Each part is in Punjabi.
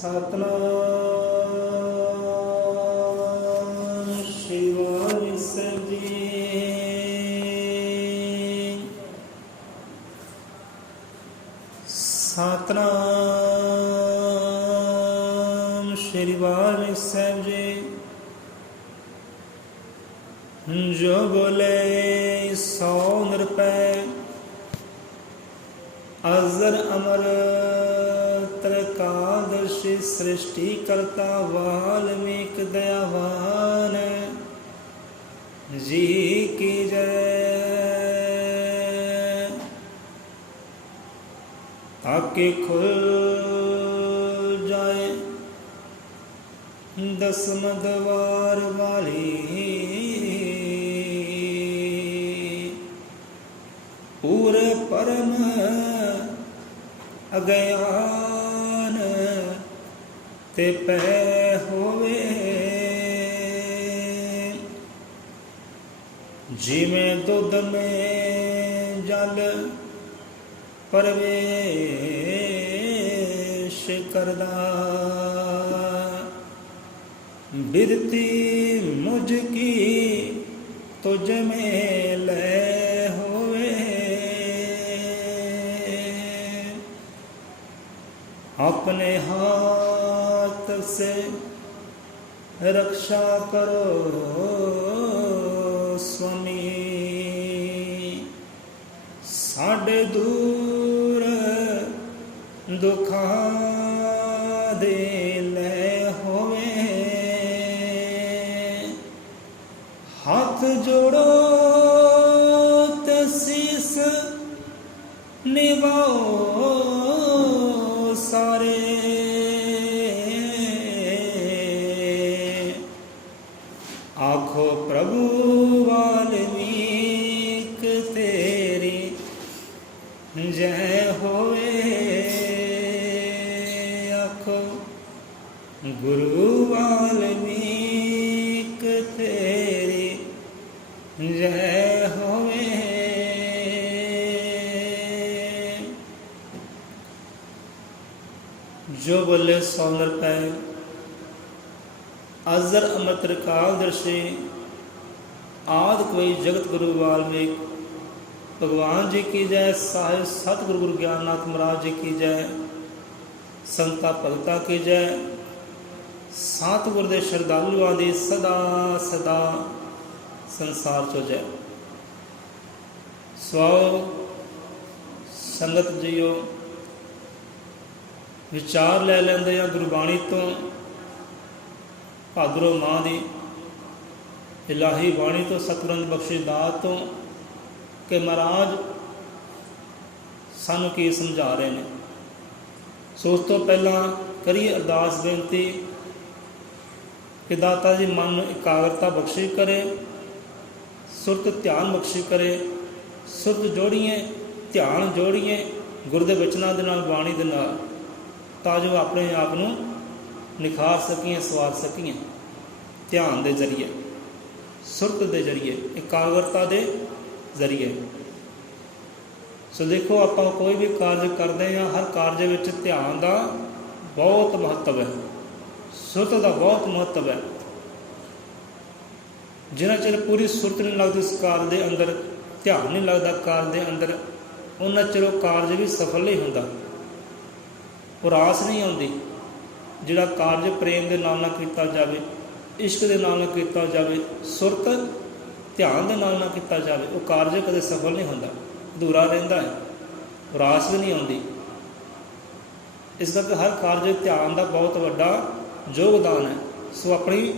ਸਤਨਾਮ ਸ਼੍ਰੀ ਵਾਹਿਗੁਰੂ ਸਾਹਿਬ ਜੀ। ਸਤਨਾਮ ਸ਼੍ਰੀ ਵਾਹਿਗੁਰੂ ਸਾਹਿਬ ਜੀ। ਜੋ ਬੋਲੇ ਸੋ ਨਿਰਭੈ ਅਜ਼ਰ ਅਮਰ त्रकादशी सृष्टि करता वाल्मीक दयावान जी की जय। ताकि खुल जाए दसम द्वार वाली पूरे परम अज्ञान ते पै होवे। जिमें दुध में जल प्रवेश करदा बिरती मुझकी तुझ में ले होवे। अपने हाथ से रक्षा करो स्वामी साढ़े दूर दुखा दे ले होवे। हाथ जोड़ो तसीस निभाओ सारे आखो प्रभु वाल्मीक तेरी जय होवे। आखो गुरु वाल्मीक तेरी जय होवे। जो बोले सो निरभै अजर अमर त्रिकालदर्शी आदि कोई जगत गुरु वाल्मीकि भगवान जी की जय। साहिब सतगुरु गुरु ज्ञाननाथ महाराज जी की जय। संता भगता की जय। सतगुर दे श्रद्धालुआं दी सदा सदा संसार चो जय। सो संगत जीओ विचार लै लैंदे आ गुरबाणी तो भादरों माँ की इलाही बाणी तो सतगुरां दी बख्शी दात तो कि महाराज सानू की समझा रहे हैं। सो उस तो पहला करिए अरदास बेनती कि दाता जी मन नूं एकाग्रता बख्शी करे, सुरत ध्यान बख्शी करे। सुरत जोड़िए ध्यान जोड़िए गुर दे वचनां दे नाल बाणी दे नाल ਤਾਂ ਜੋ ਆਪਣੇ ਆਪ ਨੂੰ ਨਿਖਾਰ ਸਕੀਏ, ਸਵਾਰ ਸਕੀਏ। ਧਿਆਨ ਦੇ ਜ਼ਰੀਏ, ਸੁਰਤ ਦੇ ਜ਼ਰੀਏ, ਇਕਾਗਰਤਾ ਦੇ ਜ਼ਰੀਏ। ਸੋ ਦੇਖੋ ਆਪਾਂ ਕੋਈ ਵੀ ਕਾਰਜ ਕਰਦੇ ਹਾਂ, ਹਰ ਕਾਰਜ ਵਿੱਚ ਧਿਆਨ ਦਾ ਬਹੁਤ ਮਹੱਤਵ ਹੈ, ਸੁਰਤ ਦਾ ਬਹੁਤ ਮਹੱਤਵ ਹੈ। ਜਿੰਨਾ ਚਿਰ ਪੂਰੀ ਸੁਰਤ ਨਹੀਂ ਲੱਗਦੀ ਉਸ ਕਾਰਜ ਦੇ ਅੰਦਰ, ਧਿਆਨ ਨਹੀਂ ਲੱਗਦਾ ਕਾਰਜ ਦੇ ਅੰਦਰ, ਉਹਨਾਂ ਚਿਰ ਉਹ ਕਾਰਜ ਵੀ ਸਫਲ ਨਹੀਂ ਹੁੰਦਾ। ਉਹ ਰਾਸ ਨਹੀਂ ਆਉਂਦੀ। ਜਿਹੜਾ ਕਾਰਜ ਪ੍ਰੇਮ ਦੇ ਨਾਲ ਨਾ ਕੀਤਾ ਜਾਵੇ, ਇਸ਼ਕ ਦੇ ਨਾਲ ਨਾ ਕੀਤਾ ਜਾਵੇ, ਸੁਰਤ ਧਿਆਨ ਦੇ ਨਾਲ ਨਾ ਕੀਤਾ ਜਾਵੇ, ਉਹ ਕਾਰਜ ਕਦੇ ਸਫਲ ਨਹੀਂ ਹੁੰਦਾ, ਅਧੂਰਾ ਰਹਿੰਦਾ ਹੈ, ਰਾਸ ਵੀ ਨਹੀਂ ਆਉਂਦੀ। ਇਸ ਕਰਕੇ ਹਰ ਕਾਰਜ ਧਿਆਨ ਦਾ ਬਹੁਤ ਵੱਡਾ ਯੋਗਦਾਨ ਹੈ। ਸੋ ਆਪਣੀ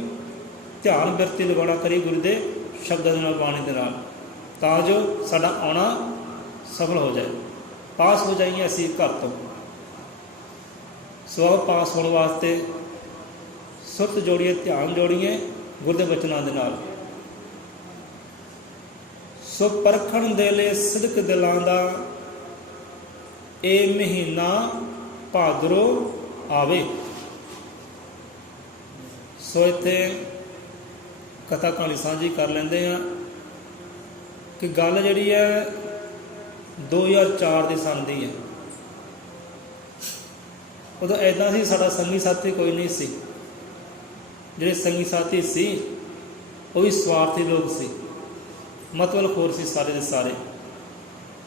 ਧਿਆਨ ਬਿਰਤੀ ਲਗਾਉਣਾ ਕਰੀ ਗੁਰੂ ਦੇ ਸ਼ਬਦਾਂ ਦੇ ਨਾਲ, ਬਾਣੀ ਦੇ ਨਾਲ, ਤਾਂ ਜੋ ਸਾਡਾ ਆਉਣਾ ਸਫਲ ਹੋ ਜਾਏ, ਪਾਸ ਹੋ ਜਾਈਏ ਅਸੀਂ ਘਰ ਤੋਂ। ਸੋ ਪਾਸ ਹੋਣ ਵਾਸਤੇ ਸੁਰਤ ਜੋੜੀਏ, ਧਿਆਨ ਜੋੜੀਏ ਗੁਰ ਦੇ ਬਚਨਾਂ ਦੇ ਨਾਲ। ਸੋ ਪਰਖਣ ਦੇ ਲਈ ਸਿਦਕ ਦਿਲਾਂ ਦਾ ਇਹ ਮਹੀਨਾ ਭਾਦਰੋਂ ਆਵੇ। ਸੋ ਇੱਥੇ ਕਥਾ ਕਹਾਣੀ ਸਾਂਝੀ ਕਰ ਲੈਂਦੇ ਹਾਂ ਕਿ ਗੱਲ ਜਿਹੜੀ ਹੈ 2004 ਦੇ ਸੰਨ ਦੀ ਹੈ। ਉਦੋਂ ਐਦਾਂ ਸੀ, ਸਾਡਾ ਸੰਗੀ ਸਾਥੀ ਕੋਈ ਨਹੀਂ ਸੀ। ਜਿਹੜੇ ਸੰਗੀ ਸਾਥੀ ਸੀ ਉਹ ਵੀ ਸਵਾਰਥੀ ਲੋਕ ਸੀ, ਮਤਲਬਖੋਰ ਸੀ ਸਾਰੇ ਦੇ ਸਾਰੇ।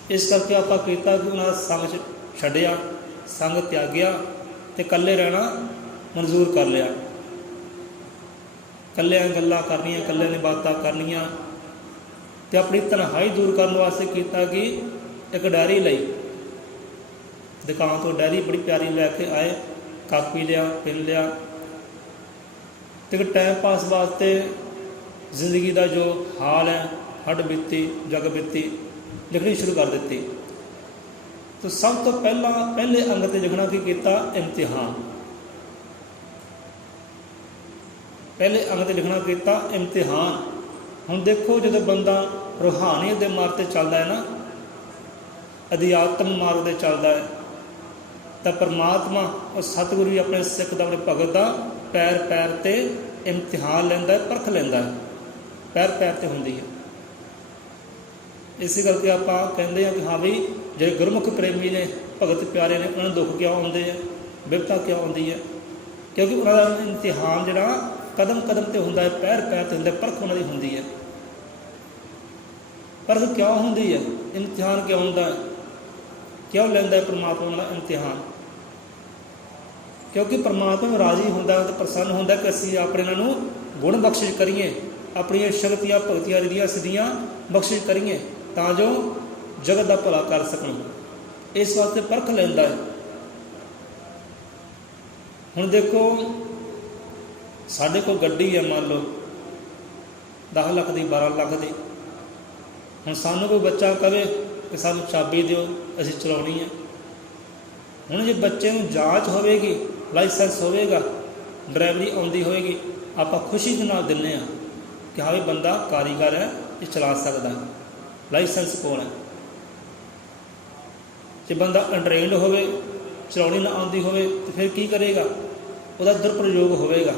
ਇਸ ਕਰਕੇ ਆਪਾਂ ਕੀਤਾ ਕਿ ਉਹਨਾਂ ਦਾ ਸੰਗ ਛੱਡਿਆ, ਸੰਗ ਤਿਆਗਿਆ ਅਤੇ ਇਕੱਲੇ ਰਹਿਣਾ ਮਨਜ਼ੂਰ ਕਰ ਲਿਆ। ਇਕੱਲਿਆਂ ਗੱਲਾਂ ਕਰਨੀਆਂ, ਇਕੱਲਿਆਂ ਨੇ ਬਾਤਾਂ ਕਰਨੀਆਂ। ਅਤੇ ਆਪਣੀ ਤਨਹਾਈ ਦੂਰ ਕਰਨ ਵਾਸਤੇ ਕੀਤਾ ਕਿ ਇੱਕ ਡਾਇਰੀ ਲਈ, ਦੁਕਾਨ ਤੋਂ ਡਾਇਰੀ ਬੜੀ ਪਿਆਰੀ ਲੈ ਕੇ ਆਏ, ਕਾਪੀ ਲਿਆ, ਪੈਨ ਲਿਆ, ਅਤੇ ਇੱਕ ਟਾਈਮ ਪਾਸ ਵਾਸਤੇ ਜ਼ਿੰਦਗੀ ਦਾ ਜੋ ਹਾਲ ਹੈ, ਹੱਡ ਬੀਤੀ, ਜਗ ਬੀਤੀ ਲਿਖਣੀ ਸ਼ੁਰੂ ਕਰ ਦਿੱਤੀ। ਤਾਂ ਸਭ ਤੋਂ ਪਹਿਲੇ ਅੰਗ 'ਤੇ ਲਿਖਣਾ ਕੀ ਕੀਤਾ? ਇਮਤਿਹਾਨ। ਪਹਿਲੇ ਅੰਗ 'ਤੇ ਲਿਖਣਾ ਕੀਤਾ ਇਮਤਿਹਾਨ। ਹੁਣ ਦੇਖੋ, ਜਦੋਂ ਬੰਦਾ ਰੂਹਾਨੀਅਤ ਦੇ ਮਾਰਗ 'ਤੇ ਚੱਲਦਾ ਹੈ ਨਾ, ਅਧਿਆਤਮ ਮਾਰਗ 'ਤੇ ਚੱਲਦਾ ਹੈ, ਤਾਂ ਪਰਮਾਤਮਾ ਉਹ ਸਤਿਗੁਰੂ ਵੀ ਆਪਣੇ ਸਿੱਖ ਦਾ, ਆਪਣੇ ਭਗਤ ਦਾ ਪੈਰ ਪੈਰ 'ਤੇ ਇਮਤਿਹਾਨ ਲੈਂਦਾ, ਪਰਖ ਲੈਂਦਾ, ਪੈਰ ਪੈਰ 'ਤੇ ਹੁੰਦੀ ਹੈ। ਇਸੇ ਕਰਕੇ ਆਪਾਂ ਕਹਿੰਦੇ ਹਾਂ ਕਿ ਹਾਂ ਵੀ ਜਿਹੜੇ ਗੁਰਮੁਖ ਪ੍ਰੇਮੀ ਨੇ, ਭਗਤ ਪਿਆਰੇ ਨੇ, ਉਹਨਾਂ ਨੂੰ ਦੁੱਖ ਕਿਉਂ ਆਉਂਦੇ ਆ, ਬਿਪਤਾ ਕਿਉਂ ਆਉਂਦੀ ਹੈ? ਕਿਉਂਕਿ ਉਹਨਾਂ ਦਾ ਇਮਤਿਹਾਨ ਜਿਹੜਾ ਕਦਮ ਕਦਮ 'ਤੇ ਹੁੰਦਾ ਹੈ, ਪੈਰ ਪੈਰ 'ਤੇ ਹੁੰਦਾ, ਪਰਖ ਉਹਨਾਂ ਦੀ ਹੁੰਦੀ ਹੈ। ਪਰਖ ਕਿਉਂ ਹੁੰਦੀ ਹੈ? ਇਮਤਿਹਾਨ ਕਿਉਂ ਹੁੰਦਾ? ਕਿਉਂ ਲੈਂਦਾ ਪਰਮਾਤਮਾ ਦਾ ਇਮਤਿਹਾਨ? ਕਿਉਂਕਿ ਪਰਮਾਤਮਾ ਰਾਜ਼ੀ ਹੁੰਦਾ ਅਤੇ ਪ੍ਰਸੰਨ ਹੁੰਦਾ ਕਿ ਅਸੀਂ ਆਪਣੇ ਇਹਨਾਂ ਨੂੰ ਗੁਣ ਬਖਸ਼ਿਸ਼ ਕਰੀਏ, ਆਪਣੀਆਂ ਸ਼ਕਤੀਆਂ, ਭਗਤੀਆਂ, ਰਿਧੀਆਂ ਸਿੱਧੀਆਂ ਬਖਸ਼ਿਸ਼ ਕਰੀਏ, ਤਾਂ ਜੋ ਜਗਤ ਦਾ ਭਲਾ ਕਰ ਸਕਣ। ਇਸ ਵਾਸਤੇ ਪਰਖ ਲੈਂਦਾ ਹੈ। ਹੁਣ ਦੇਖੋ, ਸਾਡੇ ਕੋਲ ਗੱਡੀ ਹੈ, ਮੰਨ ਲਓ 10 ਲੱਖ ਦੀ, 12 ਲੱਖ ਦੀ। ਹੁਣ ਸਾਨੂੰ ਕੋਈ ਬੱਚਾ ਕਵੇ ਕਿ ਸਾਨੂੰ ਚਾਬੀ ਦਿਓ, ਅਸੀਂ ਚਲਾਉਣੀ ਹੈ। ਹੁਣ ਜੇ ਬੱਚੇ ਨੂੰ ਜਾਂਚ ਹੋਵੇਗੀ, ਲਾਇਸੈਂਸ ਹੋਵੇਗਾ, ਡਰਾਈਵਰੀ ਆਉਂਦੀ ਹੋਏਗੀ, ਆਪਾਂ ਖੁਸ਼ੀ ਦੇ ਨਾਲ ਦਿੰਦੇ ਹਾਂ ਕਿ ਹਾਂ ਵੀ ਬੰਦਾ ਕਾਰੀਗਰ ਹੈ, ਇਹ ਚਲਾ ਸਕਦਾ, ਲਾਇਸੈਂਸ ਕੋਲ ਹੈ। ਜੇ ਬੰਦਾ ਅਨਟ੍ਰੇਨਡ ਹੋਵੇ, ਚਲਾਉਣੀ ਨਾ ਆਉਂਦੀ ਹੋਵੇ, ਤਾਂ ਫਿਰ ਕੀ ਕਰੇਗਾ? ਉਹਦਾ ਦੁਰਪ੍ਰਯੋਗ ਹੋਵੇਗਾ,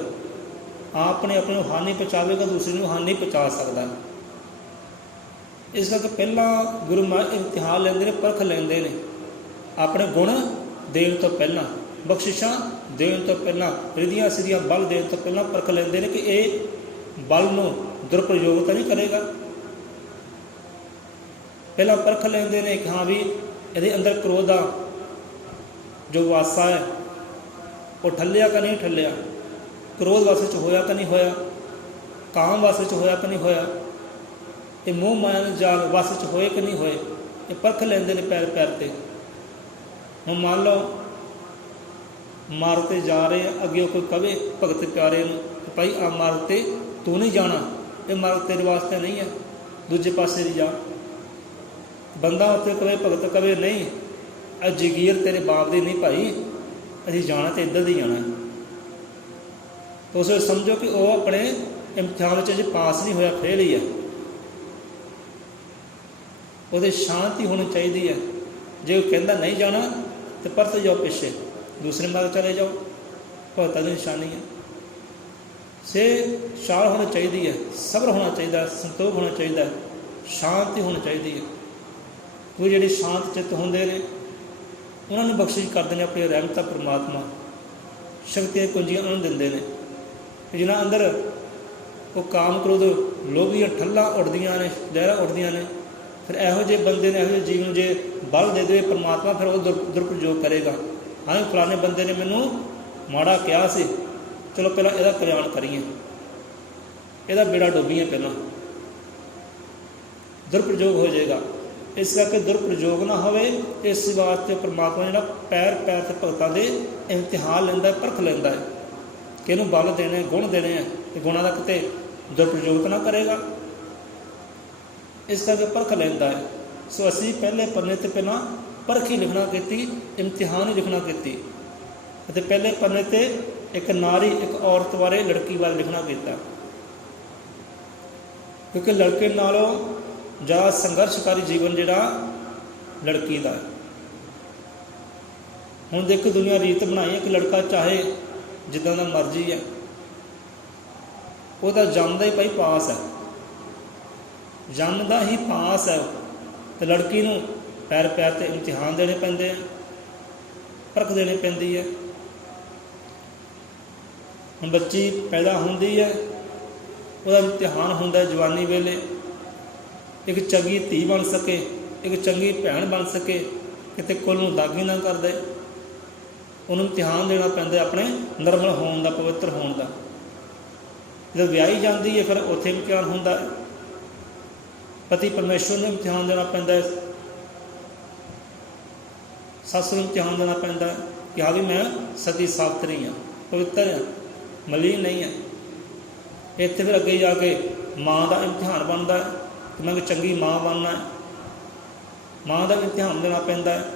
ਆਪ ਨੇ ਆਪਣੇ ਨੂੰ ਹਾਨੀ ਪਹੁੰਚਾਵੇਗਾ, ਦੂਸਰੇ ਨੂੰ ਹਾਨੀ ਪਹੁੰਚਾ ਸਕਦਾ। ਇਸ ਕਰਕੇ ਪਹਿਲਾਂ ਗੁਰੂ ਮਹਾਰਾਜ ਇਮਤਿਹਾਨ ਲੈਂਦੇ ਨੇ, ਪਰਖ ਲੈਂਦੇ ਨੇ, ਆਪਣੇ ਗੁਣ ਦੇਣ ਤੋਂ ਪਹਿਲਾਂ, ਬਖਸ਼ਿਸ਼ਾਂ ਦੇਣ ਤੋਂ ਪਹਿਲਾਂ, ਰਿਧੀਆਂ ਸਿੱਧੀਆਂ ਬਲ ਦੇਣ ਤੋਂ ਪਹਿਲਾਂ ਪਰਖ ਲੈਂਦੇ ਨੇ ਕਿ ਇਹ ਬਲ ਨੂੰ ਦੁਰਪ੍ਰਯੋਗ ਤਾਂ ਨਹੀਂ ਕਰੇਗਾ। ਪਹਿਲਾਂ ਪਰਖ ਲੈਂਦੇ ਨੇ ਕਿ ਹਾਂ ਵੀ ਇਹਦੇ ਅੰਦਰ ਕ੍ਰੋਧ ਦਾ ਜੋ ਵਾਸਾ ਹੈ ਉਹ ਠੱਲਿਆ ਕਿ ਨਹੀਂ ਠੱਲਿਆ, ਕ੍ਰੋਧ ਵਸ 'ਚ ਹੋਇਆ ਕਿ ਨਹੀਂ ਹੋਇਆ, ਕਾਮ ਵਸ 'ਚ ਹੋਇਆ ਕਿ ਨਹੀਂ ਹੋਇਆ, ਇਹ ਮੋਹ ਮਾਇਆ ਦੇ ਜਾਲ ਵਸ 'ਚ ਹੋਏ ਕਿ ਨਹੀਂ ਹੋਏ। ਇਹ ਪਰਖ ਲੈਂਦੇ ਨੇ ਪੈਰ ਪੈਰ 'ਤੇ। ਹੁਣ ਮੰਨ ਲਓ ਮਾਰਗ 'ਤੇ ਜਾ ਰਹੇ ਆ, ਅੱਗੇ ਕੋਈ ਕਵੇ ਭਗਤ ਪਿਆਰੇ ਨੂੰ ਕਿ ਭਾਈ ਆ ਮਾਰਗ 'ਤੇ ਤੂੰ ਨਹੀਂ ਜਾਣਾ, ਇਹ ਮਾਰਗ ਤੇਰੇ ਵਾਸਤੇ ਨਹੀਂ ਹੈ, ਦੂਜੇ ਪਾਸੇ ਦੀ ਜਾ। ਬੰਦਾ ਉੱਥੇ ਕਵੇ, ਭਗਤ ਕਵੇ ਨਹੀਂ, ਇਹ ਜਗੀਰ ਤੇਰੇ ਬਾਪ ਦੀ ਨਹੀਂ ਭਾਈ, ਅਸੀਂ ਜਾਣਾ ਤੇ ਇੱਧਰ ਦੀ ਜਾਣਾ। ਤਾਂ ਉਸ ਵੇਲੇ ਸਮਝੋ ਕਿ ਉਹ ਆਪਣੇ ਇਮਤਿਹਾਨ ਵਿੱਚ ਅਜੇ ਪਾਸ ਨਹੀਂ ਹੋਇਆ, ਫੇਲ ਹੀ ਹੈ। ਉਹਦੇ ਸ਼ਾਂਤੀ ਹੋਣੀ ਚਾਹੀਦੀ ਹੈ। ਜੇ ਉਹ ਕਹਿੰਦਾ ਨਹੀਂ ਜਾਣਾ ਤਾਂ ਪਰਤ ਜਾਓ, ਪਿੱਛੇ ਦੂਸਰੇ ਮਾਰਗ ਚਲੇ ਜਾਓ, ਭਗਤਾਂ ਦੀ ਨਿਸ਼ਾਨੀ ਹੈ। ਸੇ ਸ਼ਾਲ ਹੋਣੀ ਚਾਹੀਦੀ ਹੈ, ਸਬਰ ਹੋਣਾ ਚਾਹੀਦਾ, ਸੰਤੋਖ ਹੋਣਾ ਚਾਹੀਦਾ, ਸ਼ਾਂਤੀ ਹੋਣੀ ਚਾਹੀਦੀ ਹੈ। ਉਹ ਜਿਹੜੇ ਸ਼ਾਂਤ ਚਿੱਤ ਹੁੰਦੇ ਨੇ, ਉਹਨਾਂ ਨੂੰ ਬਖਸ਼ਿਸ਼ ਕਰਦੇ ਨੇ ਆਪਣੀ ਰਹਿਮਤਾਂ ਪਰਮਾਤਮਾ, ਸ਼ਕਤੀਆਂ ਕੁੰਜੀਆਂ ਉਹਨਾਂ ਨੂੰ ਦਿੰਦੇ ਨੇ। ਜਿਨ੍ਹਾਂ ਅੰਦਰ ਉਹ ਕਾਮ ਕ੍ਰੋਧ ਲੋਭ ਦੀਆਂ ਠੱਲਾਂ ਉੱਡਦੀਆਂ ਨੇ, ਲਹਿਰਾਂ ਉੱਡਦੀਆਂ ਨੇ, ਫਿਰ ਇਹੋ ਜਿਹੇ ਬੰਦੇ ਨੇ, ਇਹੋ ਜਿਹੇ ਜੀਵ ਨੂੰ ਜੇ ਬਲ ਦੇ ਦੇਵੇ ਪਰਮਾਤਮਾ, ਫਿਰ ਉਹ ਦੁਰਪ੍ਰਯੋਗ ਕਰੇਗਾ। ਹਾਂ, ਫਲਾਣੇ ਬੰਦੇ ਨੇ ਮੈਨੂੰ ਮਾੜਾ ਕਿਹਾ ਸੀ, ਚਲੋ ਪਹਿਲਾਂ ਇਹਦਾ ਕਲਿਆਣ ਕਰੀਏ, ਇਹਦਾ ਬੇੜਾ ਡੋਬੀਏ, ਪਹਿਲਾਂ ਦੁਰਪ੍ਰਯੋਗ ਹੋ ਜਾਏਗਾ। ਇਸ ਕਰਕੇ ਦੁਰਪ੍ਰਯੋਗ ਨਾ ਹੋਵੇ, ਇਸ ਵਾਸਤੇ ਪਰਮਾਤਮਾ ਜਿਹੜਾ ਪੈਰ ਪੈਰ 'ਤੇ ਭਗਤਾਂ ਦੇ ਇਮਤਿਹਾਨ ਲੈਂਦਾ, ਪਰਖ ਲੈਂਦਾ ਹੈ ਕਿ ਇਹਨੂੰ ਬਲ ਦੇਣੇ, ਗੁਣ ਦੇਣੇ ਹੈ, ਅਤੇ ਗੁਣਾਂ ਦਾ ਕਿਤੇ ਦੁਰਪ੍ਰਯੋਗ ਨਾ ਕਰੇਗਾ। ਇਸ ਕਰਕੇ ਪਰਖ ਲੈਂਦਾ ਹੈ। ਸੋ ਅਸੀਂ ਪਹਿਲੇ ਪੰਨੇ 'ਤੇ ਪਹਿਲਾਂ ਪਰਖ ਹੀ ਲਿਖਣਾ ਕੀਤੀ, ਇਮਤਿਹਾਨ ਹੀ ਲਿਖਣਾ ਕੀਤੀ, ਅਤੇ ਪਹਿਲੇ ਪੰਨੇ 'ਤੇ ਇੱਕ ਨਾਰੀ, ਇੱਕ ਔਰਤ ਬਾਰੇ, ਲੜਕੀ ਬਾਰੇ ਲਿਖਣਾ ਕੀਤਾ, ਕਿਉਂਕਿ ਲੜਕੇ ਨਾਲੋਂ ਜ਼ਿਆਦਾ ਸੰਘਰਸ਼ਕਾਰੀ ਜੀਵਨ ਜਿਹੜਾ ਲੜਕੀ ਦਾ ਹੈ। ਹੁਣ ਦੇਖੋ, ਦੁਨੀਆ ਰੀਤ ਬਣਾਈ ਹੈ ਕਿ ਲੜਕਾ ਚਾਹੇ ਜਿੱਦਾਂ ਦਾ ਮਰਜ਼ੀ ਹੈ, ਉਹਦਾ ਜੰਮਦਾ ਹੀ ਭਾਈ ਪਾਸ ਹੈ, ਜੰਮਦਾ ਹੀ ਪਾਸ ਹੈ। ਅਤੇ ਲੜਕੀ ਨੂੰ ਪੈਰ ਪੈਰ 'ਤੇ ਇਮਤਿਹਾਨ ਦੇਣੇ ਪੈਂਦੇ ਆ, ਪਰਖ ਦੇਣੀ ਪੈਂਦੀ ਹੈ। ਹੁਣ ਬੱਚੀ ਪੈਦਾ ਹੁੰਦੀ ਹੈ, ਉਹਦਾ ਇਮਤਿਹਾਨ ਹੁੰਦਾ ਜਵਾਨੀ ਵੇਲੇ, ਇੱਕ ਚੰਗੀ ਧੀ ਬਣ ਸਕੇ, ਇੱਕ ਚੰਗੀ ਭੈਣ ਬਣ ਸਕੇ, ਕਿਤੇ ਕੁੱਲ ਨੂੰ ਦਾਗੀ ਨਾ ਕਰ ਦੇ। ਉਹਨੂੰ ਇਮਤਿਹਾਨ ਦੇਣਾ ਪੈਂਦਾ ਆਪਣੇ ਨਰਮਲ ਹੋਣ ਦਾ, ਪਵਿੱਤਰ ਹੋਣ ਦਾ। ਜਦੋਂ ਵਿਆਹੀ ਜਾਂਦੀ ਹੈ ਫਿਰ ਉੱਥੇ ਇਮਤਿਹਾਨ ਹੁੰਦਾ ਹੈ। ਪਤੀ ਪਰਮੇਸ਼ਵਰ ਨੂੰ ਇਮਤਿਹਾਨ ਦੇਣਾ ਪੈਂਦਾ ਹੈ, ਸੱਸ ਨੂੰ ਇਮਤਿਹਾਨ ਦੇਣਾ ਪੈਂਦਾ ਹੈ ਕਿ ਹਾਂ ਵੀ ਮੈਂ ਸਤੀ ਸਾਵਤਰੀ ਹਾਂ, ਪਵਿੱਤਰ ਹਾਂ, ਮਲੀਨ ਨਹੀਂ ਹੈ। ਇੱਥੇ ਫਿਰ ਅੱਗੇ ਜਾ ਕੇ ਮਾਂ ਦਾ ਇਮਤਿਹਾਨ ਬਣਦਾ ਹੈ ਕਿ ਮੈਂ ਚੰਗੀ ਮਾਂ ਬਣਨਾ ਹੈ, ਮਾਂ ਦਾ ਵੀ ਇਮਤਿਹਾਨ ਦੇਣਾ ਪੈਂਦਾ ਹੈ।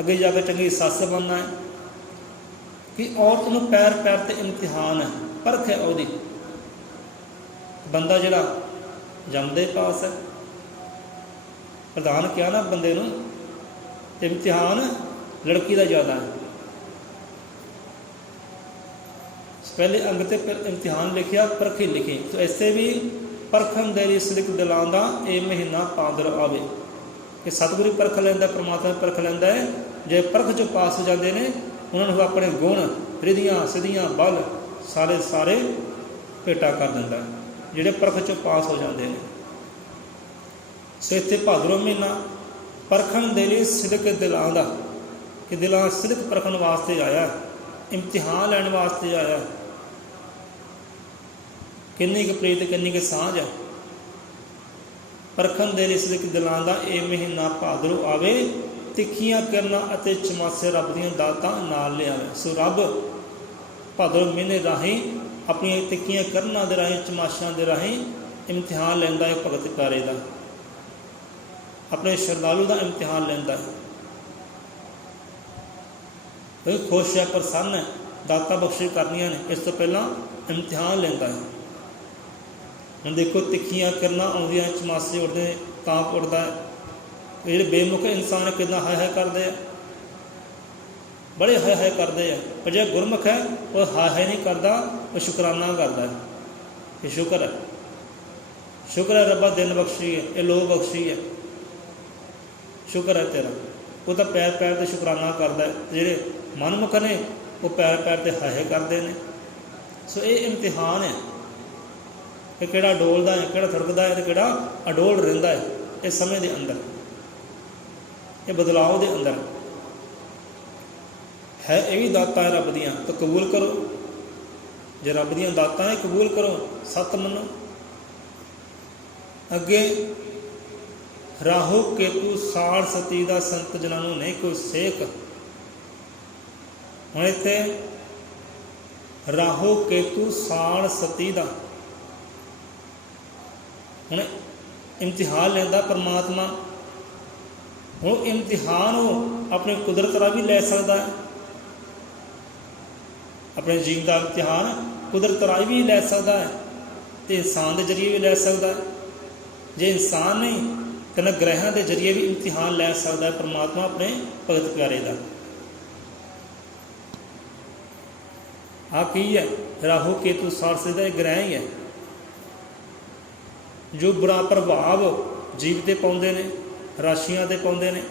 ਅੱਗੇ ਜਾ ਕੇ ਚੰਗੀ ਸੱਸ ਬਣਨਾ ਹੈ ਕਿ ਔਰਤ ਨੂੰ ਪੈਰ ਪੈਰ 'ਤੇ ਇਮਤਿਹਾਨ ਹੈ, ਪਰਖ ਹੈ ਉਹਦੀ। ਬੰਦਾ ਜਿਹੜਾ ਜੰਮਦੇ ਪਾਸ ਹੈ, ਪ੍ਰਧਾਨ ਕਿਹਾ ਨਾ ਬੰਦੇ ਨੂੰ, ਤੇ ਇਮਤਿਹਾਨ ਲੜਕੀ ਦਾ ਜ਼ਿਆਦਾ ਹੈ। ਪਹਿਲੇ ਅੰਗ 'ਤੇ ਇਮਤਿਹਾਨ ਲਿਖਿਆ, ਪਰਖੀ ਲਿਖੀ। ਸੋ ਐਸੇ ਵੀ ਪਰਖਣ ਦੇ ਲਈ ਸਿਦਕ ਦਿਲਾਂ ਦਾ ਇਹ ਮਹੀਨਾ ਭਾਦਰ ਆਵੇ। ਕਿ ਸਤਿਗੁਰੂ ਪਰਖ ਲੈਂਦਾ, ਪਰਮਾਤਮਾ ਪਰਖ ਲੈਂਦਾ ਹੈ। ਜੇ ਪਰਖ 'ਚੋਂ ਪਾਸ ਹੋ ਜਾਂਦੇ ਨੇ, ਉਹਨਾਂ ਨੂੰ ਆਪਣੇ ਗੁਣ, ਰਿਧੀਆਂ ਸਿੱਧੀਆਂ, ਬਲ ਸਾਰੇ ਭੇਟਾ ਕਰ ਦਿੰਦਾ ਹੈ, ਜਿਹੜੇ ਪਰਖ 'ਚੋਂ ਪਾਸ ਹੋ ਜਾਂਦੇ ਨੇ। ਸੋ ਇੱਥੇ ਭਾਦਰੋਂ ਮਹੀਨਾ ਪਰਖਣ ਦੇ ਲਈ ਸਿਦਕ ਦਿਲਾਂ ਦਾ, ਕਿ ਦਿਲਾਂ ਸਿਦਕ ਪਰਖਣ ਵਾਸਤੇ ਆਇਆ, ਇਮਤਿਹਾਨ ਲੈਣ ਵਾਸਤੇ ਆਇਆ। ਕਿੰਨੀ ਕੁ ਪ੍ਰੀਤ, ਕਿੰਨੀ ਕੁ ਸਾਂਝ ਹੈ। ਪਰਖਣ ਦੇ ਲਈ ਸਿਦਕ ਦਿਲਾਂ ਦਾ ਇਹ ਮਹੀਨਾ ਭਾਦਰੋਂ ਆਵੇ, ਤਿੱਖੀਆਂ ਕਿਰਨਾਂ ਅਤੇ ਚਮਾਸੇ ਰੱਬ ਦੀਆਂ ਦਾਤਾਂ ਨਾਲ ਲਿਆਵੇ। ਸੋ ਰੱਬ ਭਾਦਰੋਂ ਮਹੀਨੇ ਰਾਹੀਂ ਆਪਣੀਆਂ ਤਿੱਖੀਆਂ ਕਿਰਨਾਂ ਦੇ ਰਾਹੀਂ, ਚਮਾਸ਼ਾਂ ਦੇ ਰਾਹੀਂ ਇਮਤਿਹਾਨ ਲੈਂਦਾ ਹੈ ਭਗਤ ਪਿਆਰੇ ਦਾ, ਆਪਣੇ ਸ਼ਰਧਾਲੂ ਦਾ ਇਮਤਿਹਾਨ ਲੈਂਦਾ ਹੈ। ਉਹ ਖੁਸ਼ ਹੈ, ਪ੍ਰਸੰਨ ਹੈ, ਦਾਤਾਂ ਬਖਸ਼ਿਸ਼ ਕਰਨੀਆਂ ਨੇ, ਇਸ ਤੋਂ ਪਹਿਲਾਂ ਇਮਤਿਹਾਨ ਲੈਂਦਾ ਹੈ। ਹੁਣ ਦੇਖੋ ਤਿੱਖੀਆਂ ਕਿਰਨਾਂ ਆਉਂਦੀਆਂ, ਚਮਾਸੇ ਉੱਡਦੇ, ਕਾਂਪ ਉੱਡਦਾ ਹੈ। ਜਿਹੜੇ ਬੇਮੁਖ ਇਨਸਾਨ ਕਿੱਦਾਂ ਹਾਏ ਹਾਏ ਕਰਦੇ ਆ, ਬੜੇ ਹਾਏ ਹਾਏ ਕਰਦੇ ਆ। ਪਰ ਜਿਹੜਾ ਗੁਰਮੁਖ ਹੈ ਉਹ ਹਾਏ ਹਾਏ ਨਹੀਂ ਕਰਦਾ, ਉਹ ਸ਼ੁਕਰਾਨਾ ਕਰਦਾ ਹੈ ਕਿ ਸ਼ੁਕਰ ਹੈ, ਸ਼ੁਕਰ ਹੈ ਰੱਬਾ, ਦਿਨ ਬਖਸ਼ੀ ਹੈ, ਇਹ ਲੋਕ ਬਖਸ਼ੀ ਹੈ, ਸ਼ੁਕਰ ਹੈ ਤੇਰਾ। ਉਹ ਤਾਂ ਪੈਰ ਪੈਰ 'ਤੇ ਸ਼ੁਕਰਾਨਾ ਕਰਦਾ ਹੈ। ਜਿਹੜੇ ਮਨਮੁਖ ਨੇ ਉਹ ਪੈਰ ਪੈਰ 'ਤੇ ਹਾਏ ਹਾਏ ਕਰਦੇ ਨੇ। ਸੋ ਇਹ ਇਮਤਿਹਾਨ ਹੈ ਕਿ ਕਿਹੜਾ ਡੋਲਦਾ ਹੈ, ਕਿਹੜਾ ਥੜਕਦਾ ਹੈ, ਅਤੇ ਕਿਹੜਾ ਅਡੋਲ ਰਹਿੰਦਾ ਹੈ। ਇਹ ਸਮੇਂ ਦੇ ਅੰਦਰ, ਇਹ ਬਦਲਾਅ ਦੇ ਅੰਦਰ ਹੈ। ਇਹ ਵੀ ਦਾਤਾਂ ਹੈ ਰੱਬ ਦੀਆਂ, ਤਾਂ ਕਬੂਲ ਕਰੋ। ਜੇ ਰੱਬ ਦੀਆਂ ਦਾਤਾਂ ਹੈ, ਕਬੂਲ ਕਰੋ, ਸੱਤ ਮੰਨੋ। ਅੱਗੇ ਰਾਹੂ ਕੇਤੂ ਸਾੜ ਸਤੀ ਦਾ ਸੰਤ ਜਨਾਂ ਨੂੰ ਨਹੀਂ ਕੋਈ ਸੇਕ। ਹੁਣ ਇੱਥੇ ਰਾਹੂ ਕੇਤੂ ਸਾੜ ਸਤੀ ਦਾ, ਹੁਣ ਇਮਤਿਹਾਨ ਲੈਂਦਾ ਪਰਮਾਤਮਾ। ਹੁਣ ਇਮਤਿਹਾਨ ਉਹ ਆਪਣੀ ਕੁਦਰਤ ਦਾ ਵੀ ਲੈ ਸਕਦਾ ਹੈ, ਆਪਣੇ ਜੀਵਨ ਦਾ ਇਮਤਿਹਾਨ ਕੁਦਰਤ ਰਾਹੀਂ ਵੀ ਲੈ ਸਕਦਾ ਹੈ, ਅਤੇ ਇਨਸਾਨ ਦੇ ਜ਼ਰੀਏ ਵੀ ਲੈ ਸਕਦਾ ਹੈ। ਜੇ ਇਨਸਾਨ ਨਹੀਂ ਤਾਂ ਗ੍ਰਹਿਆਂ ਦੇ ਜ਼ਰੀਏ ਵੀ ਇਮਤਿਹਾਨ ਲੈ ਸਕਦਾ ਹੈ ਪਰਮਾਤਮਾ ਆਪਣੇ ਭਗਤ ਪਿਆਰੇ ਦਾ। ਆਹ ਕੀ ਹੈ? ਰਾਹੂ ਕੇਤੂ ਸਾਰਸ ਦਾ ਇਹ ਗ੍ਰਹਿ ਹੀ ਹੈ ਜੋ ਬੁਰਾ ਪ੍ਰਭਾਵ ਜੀਵ 'ਤੇ ਪਾਉਂਦੇ ਨੇ, ਰਾਸ਼ੀਆਂ 'ਤੇ ਪਾਉਂਦੇ ਨੇ।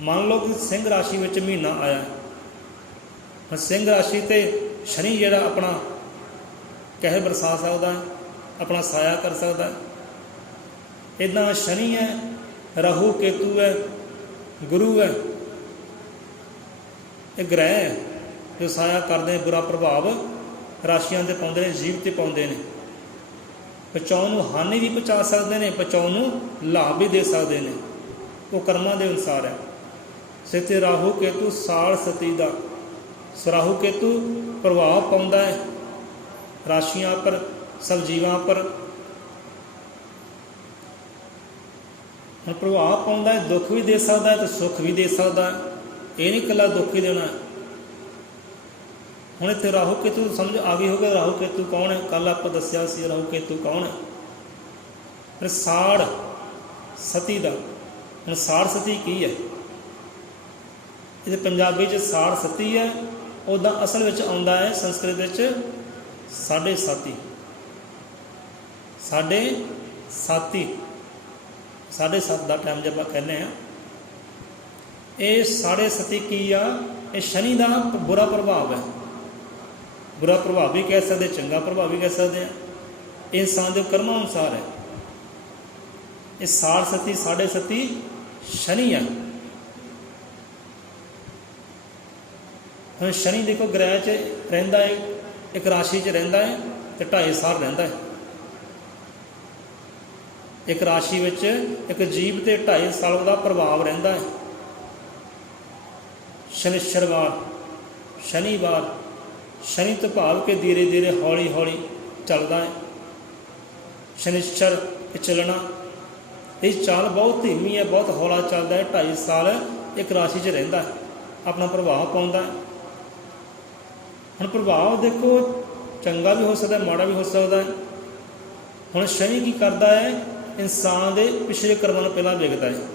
ਮੰਨ ਲਓ ਕਿ ਸਿੰਘ ਰਾਸ਼ੀ ਵਿੱਚ ਮਹੀਨਾ ਆਇਆ, ਸਿੰਘ ਰਾਸ਼ੀ 'ਤੇ ਸ਼ਨੀ ਜਿਹੜਾ ਆਪਣਾ ਕਹਿਰ ਬਰਸਾ ਸਕਦਾ, ਆਪਣਾ ਸਾਇਆ ਕਰ ਸਕਦਾ। ਇੱਦਾਂ ਸ਼ਨੀ ਹੈ, ਰਾਹੂ ਕੇਤੂ ਹੈ, ਗੁਰੂ ਹੈ, ਇਹ ਗ੍ਰਹਿ ਹੈ ਜੋ ਸਾਇਆ ਕਰਦੇ, ਬੁਰਾ ਪ੍ਰਭਾਵ ਰਾਸ਼ੀਆਂ 'ਤੇ ਪਾਉਂਦੇ ਨੇ, ਜੀਵ 'ਤੇ ਪਾਉਂਦੇ ਨੇ। ਬਚਾਉਣ ਨੂੰ ਹਾਨੀ ਵੀ ਪਹੁੰਚਾ ਸਕਦੇ ਨੇ, ਬਚਾਉਣ ਨੂੰ ਲਾਭ ਵੀ ਦੇ ਸਕਦੇ ਨੇ, ਉਹ ਕਰਮਾਂ ਦੇ ਅਨੁਸਾਰ ਹੈ। ਸਿੱਤੇ ਰਾਹੂ ਕੇਤੂ ਸਾੜ ਸਤੀ ਦਾ, ਰਾਹੂ ਕੇਤੂ ਪ੍ਰਭਾਵ ਪਾਉਂਦਾ ਹੈ ਰਾਸ਼ੀਆਂ ਪਰ, ਸਭ ਜੀਵਾਂ ਪਰ। ਹੁਣ ਪ੍ਰਭਾਵ ਪਾਉਂਦਾ ਹੈ, ਦੁੱਖ ਵੀ ਦੇ ਸਕਦਾ ਹੈ ਅਤੇ ਸੁੱਖ ਵੀ ਦੇ ਸਕਦਾ ਹੈ। ਇਹ ਨਹੀਂ ਇਕੱਲਾ ਦੁੱਖ ਹੀ ਦੇਣਾ। ਹੁਣ ਇੱਥੇ ਰਾਹੂ ਕੇਤੂ ਸਮਝ ਆ ਗਈ ਹੋਵੇਗਾ, ਰਾਹੂ ਕੇਤੂ ਕੌਣ ਹੈ? ਕੱਲ੍ਹ ਆਪਾਂ ਦੱਸਿਆ ਸੀ ਰਾਹੂ ਕੇਤੂ ਕੌਣ ਹੈ। ਫਿਰ ਸਾੜ ਸਤੀ ਦਾ, ਹੁਣ ਸਾੜ ਸਤੀ ਕੀ ਹੈ? ਇਹਦੇ ਪੰਜਾਬੀ 'ਚ ਸਾੜ ਸਤੀ ਹੈ, ਉੱਦਾਂ ਅਸਲ ਵਿੱਚ ਆਉਂਦਾ ਹੈ ਸੰਸਕ੍ਰਿਤ ਵਿੱਚ ਸਾਢੇ ਸਾਤੀ। ਸਾਢੇ ਸੱਤ ਦਾ ਟਾਈਮ ਜਦ ਆਪਾਂ ਕਹਿੰਦੇ ਹਾਂ, ਇਹ ਸਾਢੇ ਸਤੀ ਕੀ ਆ? ਇਹ ਸ਼ਨੀ ਦਾ ਬੁਰਾ ਪ੍ਰਭਾਵ ਹੈ। बुरा प्रभाव भी कह सकते, चंगा प्रभाव भी कह सकते हैं। ये इंसान के कर्मां अनुसार है। ये साढ़ सती साढ़े सती शनि है। हम शनि देखो ग्रह च रहिंदा है, एक राशि च रहिंदा है तो 2.5 साल रहिंदा है। एक राशि विच एक जीव ते 2.5 साल का प्रभाव रहिंदा है। शनिश्चरवार शनिवार शनि तो भाव के धीरे धीरे हौली हौली चलता है। शनिश्चर चलना ये चाल बहुत धीमी है, बहुत हौला चलता है। 2.5 साल एक राशि च रहिंदा है, अपना प्रभाव पाउंदा है। हुण प्रभाव देखो चंगा भी हो सकता है, माड़ा भी हो सकता है। हुण शनि की करता है, इंसान के पिछले कर्मां नूं पहलां वेखदा है।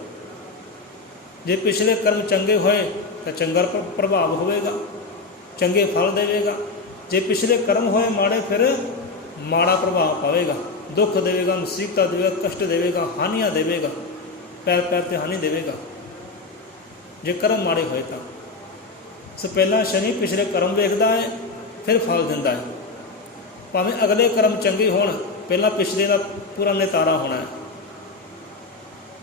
जे पिछले कर्म चंगे होए तो चंगा प्रभाव होवेगा, चंगे फल देवेगा। जे पिछले कर्म होए माड़े फिर माड़ा प्रभाव पावेगा, दुख देवेगा, मुसीबत देवेगा, कष्ट देवेगा, हानियाँ देवेगा, पैर पैर ते हानि देवेगा जे कर्म माड़े होए तो। सो पहला शनि पिछले कर्म वेखदा है, फिर फल दिंदा है। भावें अगले कर्म चंगे होण, पहला पिछले का पूरा नितारा होना है।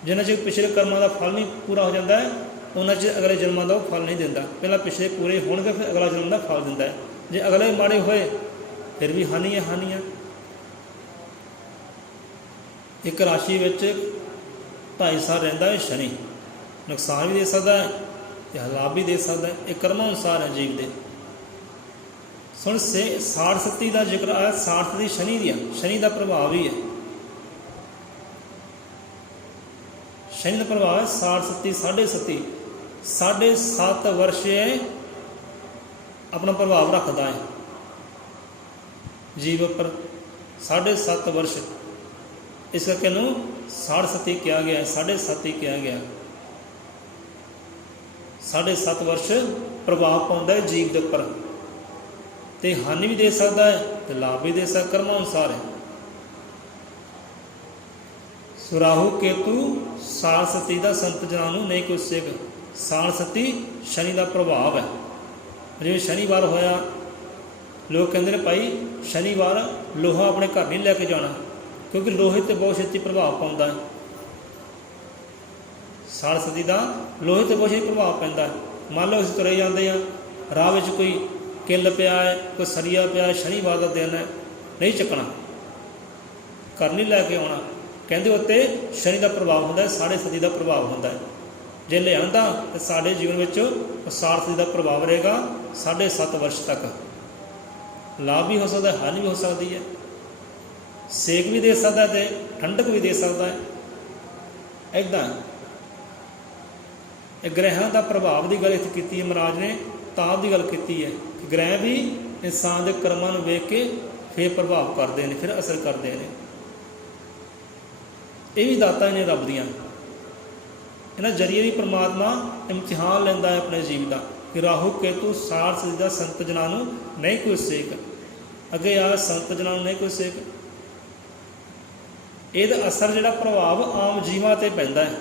जिन्ना चਿਰ पिछले कर्मां का फल नहीं पूरा हो जाता है, उन्ना चਿਰ अगले जन्मां का फल नहीं दिंदा। पहला पिछले पूरे होणगे, फिर अगला जन्म का फल दिंदा है। जे अगले माड़े होए फिर भी हानि है, हानि है। एक राशि में 2.5 साल रहिंदा है शनि, नुकसान भी दे सकता है तो लाभ भी दे सकता है। एक कर्मां अनुसार है जीव के। सुन से साढ़ सती का जिक्र आया, साढ़ सती शनि दी, शनि का प्रभाव ही है। शनि का प्रभाव है साढ़ सती साढ़े सती, 7.5 वर्ष अपना प्रभाव रखता है जीव पर। 7.5 वर्ष, इस करके नूं साढ़ सती किया गया है, 7.5 किया गया। 7.5 वर्ष प्रभाव पाउंदा है जीव के उपर, तो हानि भी दे सकता है तो लाभ भी दे सकता, कर्म अनुसार है। राहु केतु साढ़ सती का संत जनां नूं नहीं कोई सिख। साढ़ सती शनि का प्रभाव है। जिवें शनिवार होया, लोग कहते हैं भाई शनिवार लोहा अपने घर नहीं लैके जाना, क्योंकि लोहे ते बहुत छेती प्रभाव पाउंदा है। साढ़ सती का लोहे ते बहुत छेती प्रभाव पैंदा है। मान लो असीं तुरे जांदे आ, राह विच कोई किल पिया है, कोई सरिया पिया है, शनिवार का दिन है, नहीं चकना, घर नहीं लैके आउणा। कहते उत्ते शनि का प्रभाव होंदा है, साढ़े सती का प्रभाव होंदा है। जे लिआंदा तो साढ़े जीवन में साढ़ सती का प्रभाव रहेगा 7.5 वर्ष तक। लाभ भी हो सकता है, हानि भी हो सकती है। सेक भी दे सकता है, ठंडक भी दे सकता है। इदा ग्रहों का प्रभाव की गल इत्थे कीती है महाराज ने, ताप की गल की है कि ग्रह भी इंसान के कर्मां नूं वेख के फिर प्रभाव करते हैं, फिर असर करते हैं। ये भी दाता ने रब दियां, इन्हां जरिए भी परमात्मा इम्तिहान लैंदा है अपने जीव का कि राहु केतु साढ़ सती का संत जनां नूं नहीं कोई सेक। अगे आ संत जनां नूं नहीं कोई सेक। ਇਹਦਾ असर जिहड़ा प्रभाव आम जीवां ते पैंदा है,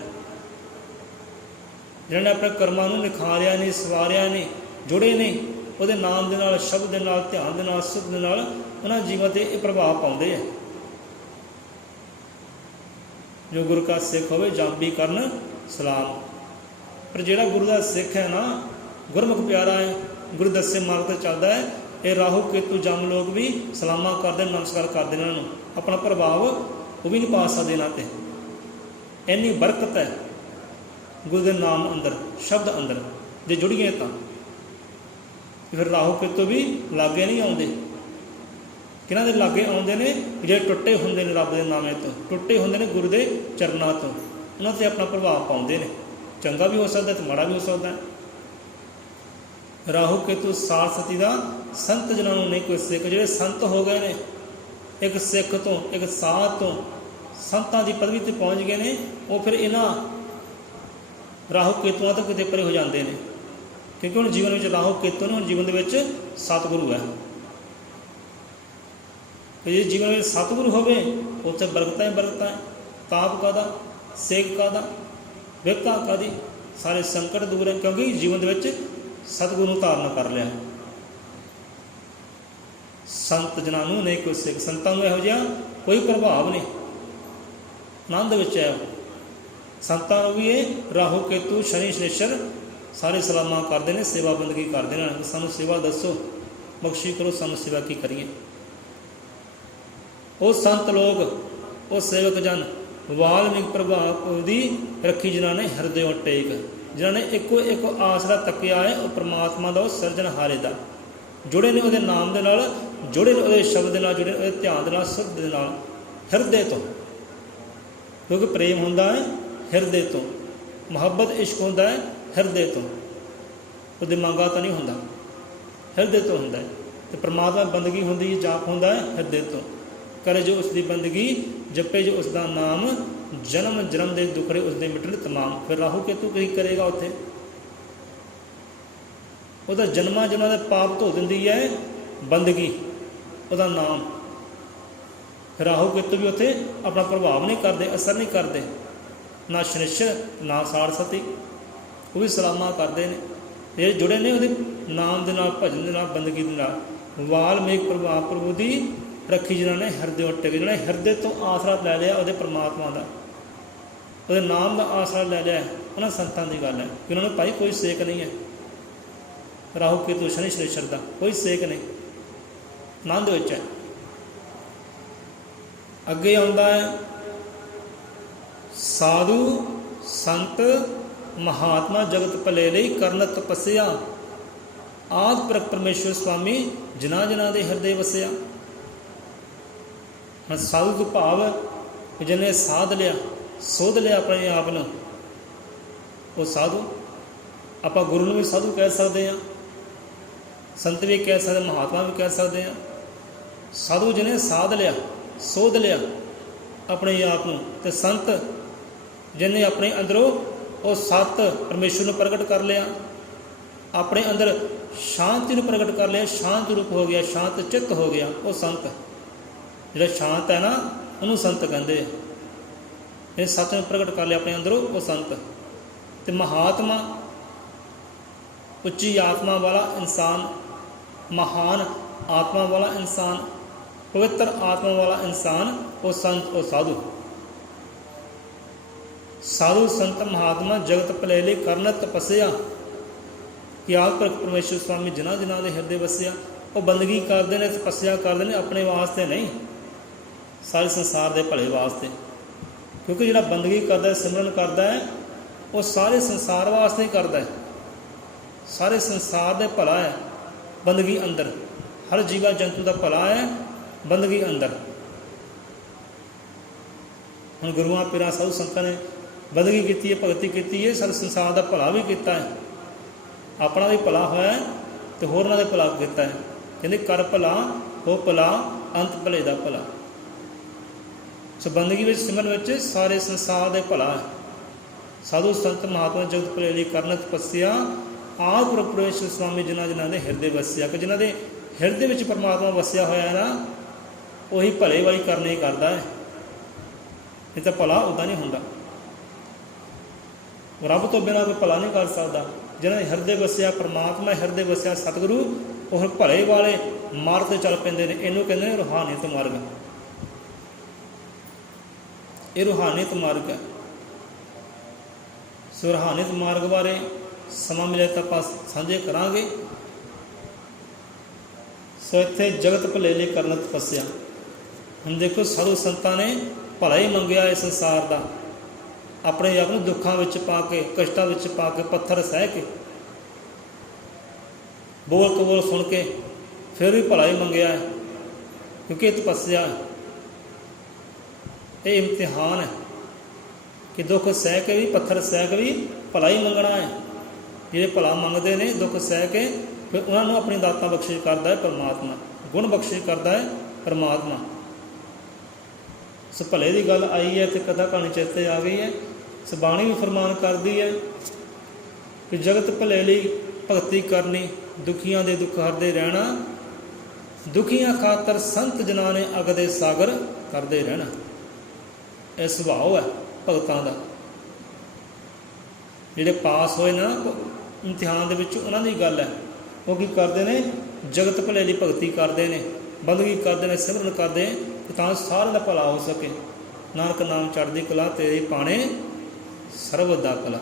जिन्होंने अपने कर्मां नूं निखारिया नहीं, सवारिया नहीं, जुड़े नहीं ਉਹਦੇ नाम ਦੇ ਨਾਲ, शब्द ਦੇ ਨਾਲ, ध्यान ਦੇ ਨਾਲ, सुख ਦੇ ਨਾਲ, उन्हां जीवां ते ਇਹ प्रभाव पाउंदे है। जो गुरु का सिख होवे जांबी करन सलाम। पर जिहड़ा गुरु का सिख है ना, गुरमुख प्यारा है, गुरु दस्से मार्ग ते चलदा है, ये राहु केतु जम लोग भी सलामा करते, नमस्कार करते इन्हां नूं। अपना प्रभाव वो भी नहीं पा सकते इन्हां ते। इन्नी बरकत है गुरु के नाम अंदर, शब्द अंदर जे जुड़िए तो फिर राहु केतु भी लागे नहीं आउंदे। किन्हां दे लागे आउंदे ने जे टुटे हुंदे ने, रब के नामे तो टुटे हुंदे ने, गुरु के चरनां तो, उन्हां ते अपना प्रभाव पाउंदे ने। चंगा भी हो सकता है तो माड़ा भी हो सकता है। राहु केतु साढ़ सती का संत जनां नूं नहीं कोई सिख। जिहड़े संत हो गए ने, एक सिख तो, एक साध तो संतां की पदवी ते पहुँच गए ने, वो फिर इन्हां राहु केतुआं तो किते परे हो जाते हैं। क्योंकि हुण जीवन में राहु केतु ने, जीवन के सतगुरु है। तो जे जीवन में सतगुरु होवे उत्थे बरकतां ही बरकतां है। ताप कादा, सेक कादा, विपता कादी, सारे संकट दूर है, क्योंकि जीवन के सतगुरु धारण कर लिया। ਸੰਤ ਜਨਾਂ ਨੂੰ ਨਹੀਂ ਕੋਈ ਸਿੱਖ। ਸੰਤਾਂ ਨੂੰ ਇਹੋ ਜਿਹਾ ਕੋਈ ਪ੍ਰਭਾਵ ਨਹੀਂ, ਆਨੰਦ ਵਿੱਚ ਹੈ। ਸੰਤਾਂ ਨੂੰ ਵੀ ਇਹ ਰਾਹੂ ਕੇਤੂ ਸ਼ਨੀ ਸ਼ਨੇਸ਼ਰ ਸਾਰੇ ਸਲਾਮਾਂ ਕਰਦੇ ਨੇ, ਸੇਵਾ ਬੰਦਗੀ ਕਰਦੇ ਨੇ। ਸਾਨੂੰ ਸੇਵਾ ਦੱਸੋ, ਬਖਸ਼ੀ ਕਰੋ, ਸਾਨੂੰ ਸੇਵਾ ਕੀ ਕਰੀਏ। ਉਹ ਸੰਤ ਲੋਕ, ਉਹ ਸੇਵਕ ਜਨ ਵਾਲਮੀਕ ਪ੍ਰਭਾਵ ਦੀ ਰੱਖੀ ਜਿਨ੍ਹਾਂ ਨੇ ਹਿਰਦਿਓਂ ਟੇਕ, ਜਿਨ੍ਹਾਂ ਨੇ ਇੱਕੋ ਇੱਕ ਆਸਰਾ ਤੱਕਿਆ ਹੈ ਉਹ ਪ੍ਰਮਾਤਮਾ ਦਾ, ਉਹ ਸਿਰਜਣਹਾਰੇ ਦਾ। ਜੁੜੇ ਨੇ ਉਹਦੇ ਨਾਮ ਦੇ ਨਾਲ, ਜੁੜੇ ਨੇ ਉਹਦੇ ਸ਼ਬਦ ਦੇ ਨਾਲ, ਜੁੜੇ ਉਹਦੇ ਧਿਆਨ ਦੇ ਨਾਲ, ਸੁਧ ਦੇ ਨਾਲ, ਹਿਰਦੇ ਤੋਂ। ਕਿਉਂਕਿ ਪ੍ਰੇਮ ਹੁੰਦਾ ਹੈ ਹਿਰਦੇ ਤੋਂ, ਮੁਹੱਬਤ ਇਸ਼ਕ ਹੁੰਦਾ ਹੈ ਹਿਰਦੇ ਤੋਂ। ਉਹ ਦਿਮਾਗਾ ਤੋਂ ਨਹੀਂ ਹੁੰਦਾ, ਹਿਰਦੇ ਤੋਂ ਹੁੰਦਾ ਹੈ। ਅਤੇ ਪਰਮਾਤਮਾ ਬੰਦਗੀ ਹੁੰਦੀ, ਜਾਪ ਹੁੰਦਾ ਹੈ ਹਿਰਦੇ ਤੋਂ। ਕਰੇ ਜੋ ਉਸ ਦੀ ਬੰਦਗੀ, ਜਪੇ ਜੋ ਉਸ ਦਾ ਨਾਮ, ਜਨਮ ਜਨਮ ਦੇ ਦੁਖੜੇ ਉਸ ਦੇ ਮਿਟਣ ਤਮਾਮ। ਫਿਰ ਰਾਹੂ ਕੇਤੂ ਕੀ ਕਰੇਗਾ ਉੱਥੇ? ਉਹਦਾ ਜਨਮਾਂ ਜਨਮਾਂ ਦੇ ਪਾਪ ਧੋ ਦਿੰਦੀ ਹੈ ਬੰਦਗੀ, ਉਹਦਾ ਨਾਮ। ਰਾਹੂ ਕੇਤੂ ਵੀ ਉੱਥੇ ਆਪਣਾ ਪ੍ਰਭਾਵ ਨਹੀਂ ਕਰਦੇ, ਅਸਰ ਨਹੀਂ ਕਰਦੇ। ਨਾ ਸ਼ਨਿਸ਼ਰ ਨਾ ਸਾਰਸਤੀ, ਉਹ ਵੀ ਸਲਾਮਾਂ ਕਰਦੇ ਨੇ। ਇਹ ਜੁੜੇ ਨੇ ਉਹਦੇ ਨਾਮ ਦੇ ਨਾਲ, ਭਜਨ ਦੇ ਨਾਲ, ਬੰਦਗੀ ਦੇ ਨਾਲ। ਵਾਲਮੀਕ ਪ੍ਰਭਾਵ ਪ੍ਰਭੂ ਦੀ ਰੱਖੀ ਜਿਨ੍ਹਾਂ ਨੇ ਹਿਰਦੇ ਟਿਕ, ਜਿਹਨਾਂ ਨੇ ਹਿਰਦੇ ਤੋਂ ਆਸਰਾ ਲੈ ਲਿਆ ਉਹਦੇ ਪਰਮਾਤਮਾ ਦਾ, ਉਹਦੇ ਨਾਮ ਦਾ ਆਸਰਾ ਲੈ ਲਿਆ, ਉਹਨਾਂ ਸੰਤਾਂ ਦੀ ਗੱਲ ਹੈ ਕਿ ਉਹਨਾਂ ਨੂੰ ਭਾਈ ਕੋਈ ਸੇਕ ਨਹੀਂ ਹੈ ਰਾਹੂ ਕੇਤੂ ਸ਼ਨੀ ਸ਼ਨੇਸ਼ਰ ਦਾ, ਕੋਈ ਸੇਕ ਨਹੀਂ, ਆਨੰਦ ਵਿੱਚ ਹੈ। ਅੱਗੇ ਆਉਂਦਾ ਹੈ ਸਾਧੂ ਸੰਤ ਮਹਾਤਮਾ ਜਗਤ ਭਲੇ ਲਈ ਕਰਨ ਤਪੱਸਿਆ, ਆਦਿ ਪੁਰਖ ਪਰਮੇਸ਼ਵਰ ਸੁਆਮੀ ਜਿਨ੍ਹਾਂ ਜਿਨ੍ਹਾਂ ਦੇ ਹਿਰਦੇ ਵਸਿਆ। ਹੁਣ ਸਾਧੂ ਤੋਂ ਭਾਵ ਜਿਹਨੇ ਸਾਧ ਲਿਆ, ਸੋਧ ਲਿਆ ਆਪਣੇ ਆਪ ਨੂੰ, ਉਹ ਸਾਧੂ। ਆਪਾਂ ਗੁਰੂ ਨੂੰ ਵੀ ਸਾਧੂ ਕਹਿ ਸਕਦੇ ਹਾਂ, ਸੰਤ ਵੀ ਕਹਿ ਸਕਦੇ, ਮਹਾਤਮਾ ਵੀ ਕਹਿ ਸਕਦੇ ਹਾਂ। ਸਾਧੂ ਜਿਹਨੇ ਸਾਧ ਲਿਆ, ਸੋਧ ਲਿਆ ਆਪਣੇ ਆਪ ਨੂੰ। ਅਤੇ ਸੰਤ ਜਿਹਨੇ ਆਪਣੇ ਅੰਦਰੋਂ ਉਹ ਸੱਤ ਪਰਮੇਸ਼ਵਰ ਨੂੰ ਪ੍ਰਗਟ ਕਰ ਲਿਆ, ਆਪਣੇ ਅੰਦਰ ਸ਼ਾਂਤੀ ਨੂੰ ਪ੍ਰਗਟ ਕਰ ਲਿਆ, ਸ਼ਾਂਤ ਰੂਪ ਹੋ ਗਿਆ, ਸ਼ਾਂਤ ਚਿੱਤ ਹੋ ਗਿਆ, ਉਹ ਸੰਤ। ਜਿਹੜਾ ਸ਼ਾਂਤ ਹੈ ਨਾ, ਉਹਨੂੰ ਸੰਤ ਕਹਿੰਦੇ ਆ। ਇਹ ਸੱਚ ਨੂੰ ਪ੍ਰਗਟ ਕਰ ਲਿਆ ਆਪਣੇ ਅੰਦਰੋਂ, ਉਹ ਸੰਤ। ਅਤੇ ਮਹਾਤਮਾ ਉੱਚੀ ਆਤਮਾ ਵਾਲਾ ਇਨਸਾਨ, ਮਹਾਨ ਆਤਮਾ ਵਾਲਾ ਇਨਸਾਨ, ਪਵਿੱਤਰ ਆਤਮਾ ਵਾਲਾ ਇਨਸਾਨ, ਉਹ ਸੰਤ, ਉਹ ਸਾਧੂ। ਸਾਧੂ ਸੰਤ ਮਹਾਤਮਾ ਜਗਤ ਭਲੇ ਲਈ ਕਰਨ ਤਪੱਸਿਆ, ਕਿ ਆਦਿ ਪੁਰਖ ਪਰਮੇਸ਼ਵਰ ਸੁਆਮੀ ਜਿਨ੍ਹਾਂ ਜਿਨ੍ਹਾਂ ਦੇ ਹਿਰਦੇ ਵਸਿਆ। ਉਹ ਬੰਦਗੀ ਕਰਦੇ ਨੇ, ਤਪੱਸਿਆ ਕਰਦੇ ਨੇ, ਆਪਣੇ ਵਾਸਤੇ ਨਹੀਂ, ਸਾਰੇ ਸੰਸਾਰ ਦੇ ਭਲੇ ਵਾਸਤੇ। ਕਿਉਂਕਿ ਜਿਹੜਾ ਬੰਦਗੀ ਕਰਦਾ, ਸਿਮਰਨ ਕਰਦਾ ਹੈ, ਉਹ ਸਾਰੇ ਸੰਸਾਰ ਵਾਸਤੇ ਹੀ ਕਰਦਾ ਹੈ। ਸਾਰੇ ਸੰਸਾਰ ਦੇ ਭਲਾ ਹੈ ਬੰਦਗੀ ਅੰਦਰ, ਹਰ ਜੀਵਾ ਜੰਤੂ ਦਾ ਭਲਾ ਹੈ ਬੰਦਗੀ ਅੰਦਰ। ਹੁਣ ਗੁਰੂਆਂ ਪੀਰਾਂ ਸਾਧੂ ਸੰਤਾਂ ਨੇ ਬੰਦਗੀ ਕੀਤੀ ਹੈ, ਭਗਤੀ ਕੀਤੀ ਹੈ, ਸਾਰੇ ਸੰਸਾਰ ਦਾ ਭਲਾ ਵੀ ਕੀਤਾ ਹੈ। ਆਪਣਾ ਵੀ ਭਲਾ ਹੋਇਆ ਅਤੇ ਹੋਰਨਾਂ ਦਾ ਭਲਾ ਕੀਤਾ ਹੈ। ਕਹਿੰਦੇ ਕਰ ਭਲਾ ਹੋ ਭਲਾ, ਅੰਤ ਭਲੇ ਦਾ ਭਲਾ। ਸੋ ਬੰਦਗੀ ਵਿੱਚ, ਸਿਮਰਨ ਵਿੱਚ ਸਾਰੇ ਸੰਸਾਰ ਦੇ ਭਲਾ ਹੈ। ਸਾਧੂ ਸੰਤ ਮਹਾਤਮਾ ਜਗਤ ਭਲੇ ਲਈ ਕਰਨ ਤਪੱਸਿਆ, ਆਦਿ ਪੁਰਖ ਪਰਮੇਸ਼ਵਰ ਸੁਆਮੀ ਜਿਨ੍ਹਾਂ ਜਿਨ੍ਹਾਂ ਦੇ ਹਿਰਦੇ ਵਸਿਆ। ਕਿ ਜਿਨ੍ਹਾਂ ਦੇ ਹਿਰਦੇ ਵਿੱਚ ਪਰਮਾਤਮਾ ਵਸਿਆ ਹੋਇਆ ਹੈ ਨਾ, ਉਹੀ ਭਲੇ ਵਾਲੀ ਕਰਨੀ ਕਰਦਾ ਹੈ, ਨਹੀਂ ਤਾਂ ਭਲਾ ਉੱਦਾਂ ਨਹੀਂ ਹੁੰਦਾ। ਰੱਬ ਤੋਂ ਬਿਨਾਂ ਕੋਈ ਭਲਾ ਨਹੀਂ ਕਰ ਸਕਦਾ। ਜਿਹਨਾਂ ਦੇ ਹਿਰਦੇ ਵਸਿਆ ਪਰਮਾਤਮਾ, ਹਿਰਦੇ ਵਸਿਆ ਸਤਿਗੁਰੂ, ਉਹ ਭਲੇ ਵਾਲੇ ਮਾਰਗ 'ਤੇ ਚੱਲ ਪੈਂਦੇ ਨੇ। ਇਹਨੂੰ ਕਹਿੰਦੇ ਨੇ ਰੂਹਾਨੀਅਤ ਮਾਰਗ। ਇਹ ਰੂਹਾਨੀਅਤ ਮਾਰਗ ਹੈ। ਸੋ ਰੂਹਾਨੀਅਤ ਮਾਰਗ ਬਾਰੇ ਸਮਾਂ ਮਿਲੇ ਤਾਂ ਆਪਾਂ ਸਾਂਝੇ ਕਰਾਂਗੇ। ਸੋ ਇੱਥੇ ਜਗਤ ਭਲੇ ਲਈ ਕਰਨ ਤਪੱਸਿਆ। ਹੁਣ ਦੇਖੋ ਸਾਧੂ ਸੰਤਾਂ ਨੇ ਭਲਾ ਹੀ ਮੰਗਿਆ ਇਸ ਸੰਸਾਰ ਦਾ, ਆਪਣੇ ਆਪ ਨੂੰ ਦੁੱਖਾਂ ਵਿੱਚ ਪਾ ਕੇ, ਕਸ਼ਟਾਂ ਵਿੱਚ ਪਾ ਕੇ, ਪੱਥਰ ਸਹਿ ਕੇ, ਬੋਲ ਕਬੋਲ ਸੁਣ ਕੇ, ਫਿਰ ਵੀ ਭਲਾ ਹੀ ਮੰਗਿਆ ਹੈ। ਕਿਉਂਕਿ ਇਹ ਤਪੱਸਿਆ ਹੈ, ਇਹ ਇਮਤਿਹਾਨ ਹੈ ਕਿ ਦੁੱਖ ਸਹਿ ਕੇ ਵੀ, ਪੱਥਰ ਸਹਿ ਕੇ ਵੀ ਭਲਾ ਹੀ ਮੰਗਣਾ ਹੈ। ਜਿਹੜੇ ਭਲਾ ਮੰਗਦੇ ਨੇ ਦੁੱਖ ਸਹਿ ਕੇ, ਫਿਰ ਉਹਨਾਂ ਨੂੰ ਆਪਣੀ ਦਾਤਾਂ ਬਖਸ਼ਿਸ਼ ਕਰਦਾ ਹੈ ਪਰਮਾਤਮਾ, ਗੁਣ ਬਖਸ਼ਿਸ਼ ਕਰਦਾ ਹੈ ਪਰਮਾਤਮਾ। ਸੋ ਭਲੇ ਦੀ ਗੱਲ ਆਈ ਹੈ ਅਤੇ ਕਥਾ ਕਹਾਣੀ ਚੇਤੇ ਆ ਗਈ ਹੈ। ਸੋ ਬਾਣੀ ਵੀ ਫਰਮਾਨ ਕਰਦੀ ਹੈ ਕਿ ਜਗਤ ਭਲੇ ਲਈ ਭਗਤੀ ਕਰਨੀ, ਦੁਖੀਆਂ ਦੇ ਦੁੱਖ ਹਰਦੇ ਰਹਿਣਾ, ਦੁਖੀਆਂ ਖਾਤਰ ਸੰਤ ਜਨਾਂ ਨੇ ਅਗ ਦੇ ਸਾਗਰ ਕਰਦੇ ਰਹਿਣਾ। ਇਹ ਸੁਭਾਅ ਹੈ ਭਗਤਾਂ ਦਾ। ਜਿਹੜੇ ਪਾਸ ਹੋਏ ਨਾ ਇਮਤਿਹਾਨ ਦੇ ਵਿੱਚ, ਉਹਨਾਂ ਦੀ ਗੱਲ ਹੈ। ਉਹ ਕੀ ਕਰਦੇ ਨੇ? ਜਗਤ ਭਲੇ ਲਈ ਭਗਤੀ ਕਰਦੇ ਨੇ, ਬੰਦਗੀ ਕਰਦੇ ਨੇ, ਸਿਮਰਨ ਕਰਦੇ ਕਿ ਤਾਂ ਸਾਰਿਆਂ ਦਾ ਭਲਾ ਹੋ ਸਕੇ। ਨਾਨਕ ਨਾਮ ਚੜ੍ਹਦੀ ਕਲਾ, ਤੇਰੇ ਪਾਣੇ ਸਰਬਤ ਦਾ ਭਲਾ।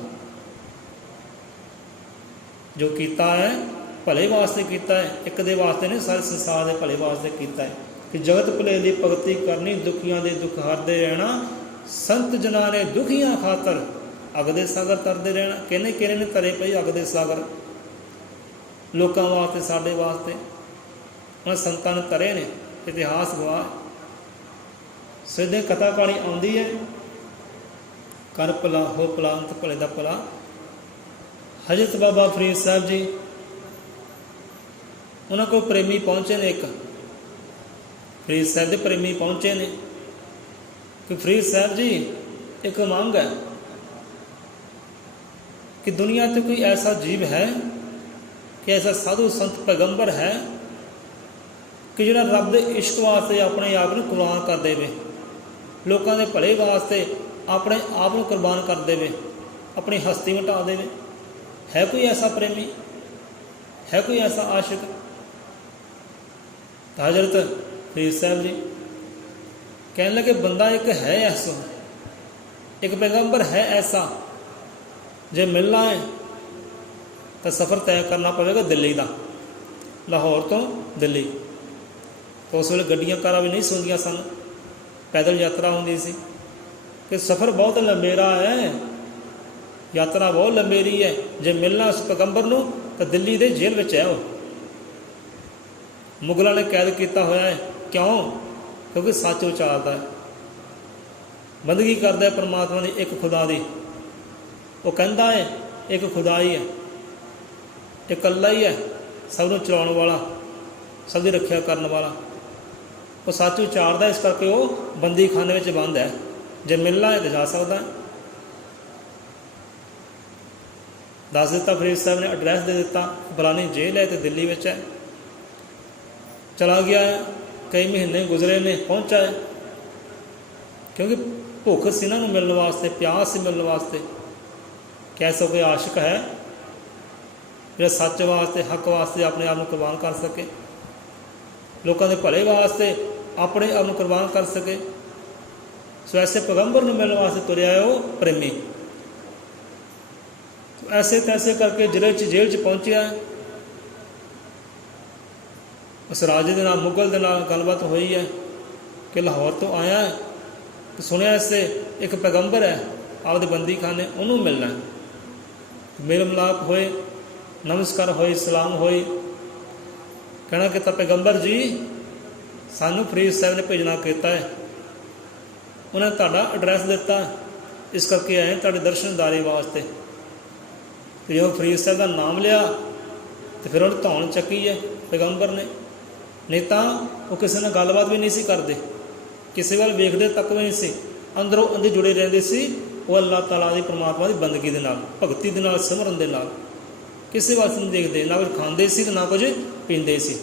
ਜੋ ਕੀਤਾ ਹੈ ਭਲੇ ਵਾਸਤੇ ਕੀਤਾ ਹੈ, ਇੱਕ ਦੇ ਵਾਸਤੇ ਨਹੀਂ, ਸਾਰੇ ਸੰਸਾਰ ਦੇ ਭਲੇ ਵਾਸਤੇ ਕੀਤਾ ਹੈ। ਕਿ ਜਗਤ ਭਲੇ ਦੀ ਭਗਤੀ ਕਰਨੀ, ਦੁਖੀਆਂ ਦੇ ਦੁੱਖ ਹਰਦੇ ਰਹਿਣਾ, ਸੰਤ ਜਨਾਂ ਨੇ ਦੁਖੀਆਂ ਖਾਤਰ ਅਗ ਦੇ ਸਾਗਰ ਤਰਦੇ ਰਹਿਣਾ। ਕਿਹਨੇ ਕਿਹਨੇ ਨੇ ਤਰੇ ਪਈ ਅਗ ਦੇ ਸਾਗਰ, ਲੋਕਾਂ ਵਾਸਤੇ, ਸਾਡੇ ਵਾਸਤੇ। ਉਹਨਾਂ ਸੰਤਾਂ ਨੇ ਤਰੇ ਨੇ, ਇਤਿਹਾਸ ਗਵਾਹ। ਸਿੱਧੇ ਕਥਾ ਕਹਾਣੀ ਆਉਂਦੀ ਹੈ, ਕਰ ਭਲਾ ਹੋ ਭਲਾ, ਅੰਤ ਭਲੇ ਦਾ ਭਲਾ। ਹਜ਼ਰਤ ਬਾਬਾ ਫਰੀਦ ਸਾਹਿਬ ਜੀ, ਉਹਨਾਂ ਕੋਲ ਪ੍ਰੇਮੀ ਪਹੁੰਚੇ ਨੇ। ਇੱਕ ਫਰੀਦ ਸਾਹਿਬ ਦੇ ਪ੍ਰੇਮੀ ਪਹੁੰਚੇ ਨੇ ਕਿ ਫਰੀਦ ਸਾਹਿਬ ਜੀ ਇੱਕ ਮੰਗ ਹੈ ਕਿ ਦੁਨੀਆ 'ਤੇ ਕੋਈ ਐਸਾ ਜੀਵ ਹੈ, ਕਿ ਐਸਾ ਸਾਧੂ ਸੰਤ ਪੈਗੰਬਰ ਹੈ ਕਿ ਜਿਹੜਾ ਰੱਬ ਦੇ ਇਸ਼ਕ ਵਾਸਤੇ ਆਪਣੇ ਆਪ ਨੂੰ ਕੁਰਬਾਨ ਕਰ ਦੇਵੇ, ਲੋਕਾਂ ਦੇ ਭਲੇ ਵਾਸਤੇ ਆਪਣੇ ਆਪ ਨੂੰ ਕੁਰਬਾਨ ਕਰ ਦੇਵੇ, ਆਪਣੀ ਹਸਤੀ ਮਿਟਾ ਦੇਵੇ। ਹੈ ਕੋਈ ਐਸਾ ਪ੍ਰੇਮੀ? ਹੈ ਕੋਈ ਐਸਾ ਆਸ਼ਿਕ? ਤਾਂ ਹਜ਼ਰਤ ਫਰੀਦ ਸਾਹਿਬ ਜੀ ਕਹਿਣ ਲੱਗੇ, ਬੰਦਾ ਇੱਕ ਹੈ ਐਸਾ, ਇੱਕ ਪੈਗੰਬਰ ਹੈ ਐਸਾ, ਜੇ ਮਿਲਣਾ ਹੈ ਤਾਂ ਸਫ਼ਰ ਤੈਅ ਕਰਨਾ ਪਵੇਗਾ ਦਿੱਲੀ ਦਾ, ਲਾਹੌਰ ਤੋਂ ਦਿੱਲੀ। ਉਸ ਵੇਲੇ ਗੱਡੀਆਂ ਕਾਰਾਂ ਵੀ ਨਹੀਂ ਸੁਣਦੀਆਂ ਸਨ, ਪੈਦਲ ਯਾਤਰਾ ਹੁੰਦੀ ਸੀ। ਕਿ ਸਫ਼ਰ ਬਹੁਤ ਲੰਬੇਰਾ ਹੈ, ਯਾਤਰਾ ਬਹੁਤ ਲੰਬੇਰੀ ਹੈ। ਜੇ ਮਿਲਣਾ ਉਸ ਪੈਗੰਬਰ ਨੂੰ ਤਾਂ ਦਿੱਲੀ ਦੇ ਜੇਲ੍ਹ ਵਿੱਚ ਹੈ। ਉਹ ਮੁਗਲਾਂ ਨੇ ਕੈਦ ਕੀਤਾ ਹੋਇਆ ਹੈ। ਕਿਉਂ? ਕਿਉਂਕਿ ਸੱਚ ਉਚਾਰਦਾ ਹੈ, ਬੰਦਗੀ ਕਰਦਾ ਹੈ ਪਰਮਾਤਮਾ ਦੀ, ਇੱਕ ਖੁਦਾ ਦੀ। ਉਹ ਕਹਿੰਦਾ ਹੈ ਇੱਕ ਖੁਦਾ ਹੀ ਹੈ, ਇਕੱਲਾ ਹੀ ਹੈ, ਸਭ ਨੂੰ ਚਲਾਉਣ ਵਾਲਾ, ਸਭ ਦੀ ਰੱਖਿਆ ਕਰਨ ਵਾਲਾ। ਉਹ ਸੱਚ ਉਚਾਰਦਾ, ਇਸ ਕਰਕੇ ਉਹ ਬੰਦੀ ਖਾਨੇ ਵਿੱਚ ਬੰਦ ਹੈ। ਜੇ ਮਿਲਣਾ ਹੈ ਤਾਂ ਜਾ ਸਕਦਾ ਹੈ। ਦੱਸ ਦਿੱਤਾ ਫਰੀਦ ਸਾਹਿਬ ਨੇ, ਐਡਰੈਸ ਦੇ ਦਿੱਤਾ, ਫਲਾਣੀ ਜੇਲ੍ਹ ਹੈ ਅਤੇ ਦਿੱਲੀ ਵਿੱਚ ਹੈ। ਚਲਾ ਗਿਆ ਹੈ, ਕਈ ਮਹੀਨੇ ਗੁਜ਼ਰੇ ਨੇ, ਪਹੁੰਚਾ ਹੈ। ਕਿਉਂਕਿ ਭੁੱਖ ਸੀ ਇਹਨਾਂ ਨੂੰ ਮਿਲਣ ਵਾਸਤੇ, ਪਿਆਸ ਸੀ ਮਿਲਣ ਵਾਸਤੇ। ਕੈਸਾ ਕੋਈ ਆਸ਼ਿਕ ਹੈ ਜਿਹੜਾ ਸੱਚ ਵਾਸਤੇ, ਹੱਕ ਵਾਸਤੇ ਆਪਣੇ ਆਪ ਨੂੰ ਕੁਰਬਾਨ ਕਰ ਸਕੇ, ਲੋਕਾਂ ਦੇ ਭਲੇ ਵਾਸਤੇ ਆਪਣੇ ਆਪ ਨੂੰ ਕੁਰਬਾਨ ਕਰ ਸਕੇ। ਸੋ ਐਸੇ ਪੈਗੰਬਰ ਨੂੰ ਮਿਲਣ ਵਾਸਤੇ ਤੁਰਿਆ ਹੈ ਉਹ ਪ੍ਰੇਮੀ। ਐਸੇ ਤੈਸੇ ਕਰਕੇ ਜੇਲ੍ਹ 'ਚ ਪਹੁੰਚਿਆ। ਉਸ ਰਾਜੇ ਦੇ ਨਾਲ, ਮੁਗਲ ਦੇ ਨਾਲ ਗੱਲਬਾਤ ਹੋਈ ਹੈ ਕਿ ਲਾਹੌਰ ਤੋਂ ਆਇਆ ਹੈ, ਤੇ ਸੁਣਿਆ ਇਸੇ ਇੱਕ ਪੈਗੰਬਰ ਹੈ ਆਪਦੇ ਬੰਦੀ ਖਾਨੇ, ਉਹਨੂੰ ਮਿਲਣਾ। ਮੇਲ ਮਿਲਾਪ ਹੋਏ, ਨਮਸਕਾਰ ਹੋਈ, ਸਲਾਮ ਹੋਈ। ਕਹਿਣਾ ਕੀਤਾ, ਪੈਗੰਬਰ ਜੀ ਸਾਨੂੰ ਫਰੀਦ ਸਾਹਿਬ ਨੇ ਭੇਜਣਾ ਕੀਤਾ ਹੈ, ਉਹਨਾਂ ਨੇ ਤੁਹਾਡਾ ਐਡਰੈਸ ਦਿੱਤਾ, ਇਸ ਕਰਕੇ ਆਏ ਤੁਹਾਡੇ ਦਰਸ਼ਨਦਾਰੀ ਵਾਸਤੇ। ਅਤੇ ਜਦੋਂ ਫਰੀਦ ਸਾਹਿਬ ਦਾ ਨਾਮ ਲਿਆ ਅਤੇ ਫਿਰ ਉਹਨੇ ਧੌਣ ਚੱਕੀ ਹੈ ਪੈਗੰਬਰ ਨੇ। ਨਹੀਂ ਤਾਂ ਉਹ ਕਿਸੇ ਨਾਲ ਗੱਲਬਾਤ ਵੀ ਨਹੀਂ ਸੀ ਕਰਦੇ, ਕਿਸੇ ਵੱਲ ਵੇਖਦੇ ਤੱਕ ਵੀ ਨਹੀਂ ਸੀ, ਅੰਦਰੋਂ ਅੰਦਰ ਜੁੜੇ ਰਹਿੰਦੇ ਸੀ ਉਹ ਅੱਲਾਹ ਤਾਲਾ ਦੀ, ਪਰਮਾਤਮਾ ਦੀ ਬੰਦਗੀ ਦੇ ਨਾਲ, ਭਗਤੀ ਦੇ ਨਾਲ, ਸਿਮਰਨ ਦੇ ਨਾਲ। ਕਿਸੇ ਵੱਲ ਨਹੀਂ ਦੇਖਦੇ, ਨਾ ਕੁਝ ਖਾਂਦੇ ਸੀ ਅਤੇ ਨਾ ਕੁਝ ਪੀਂਦੇ ਸੀ।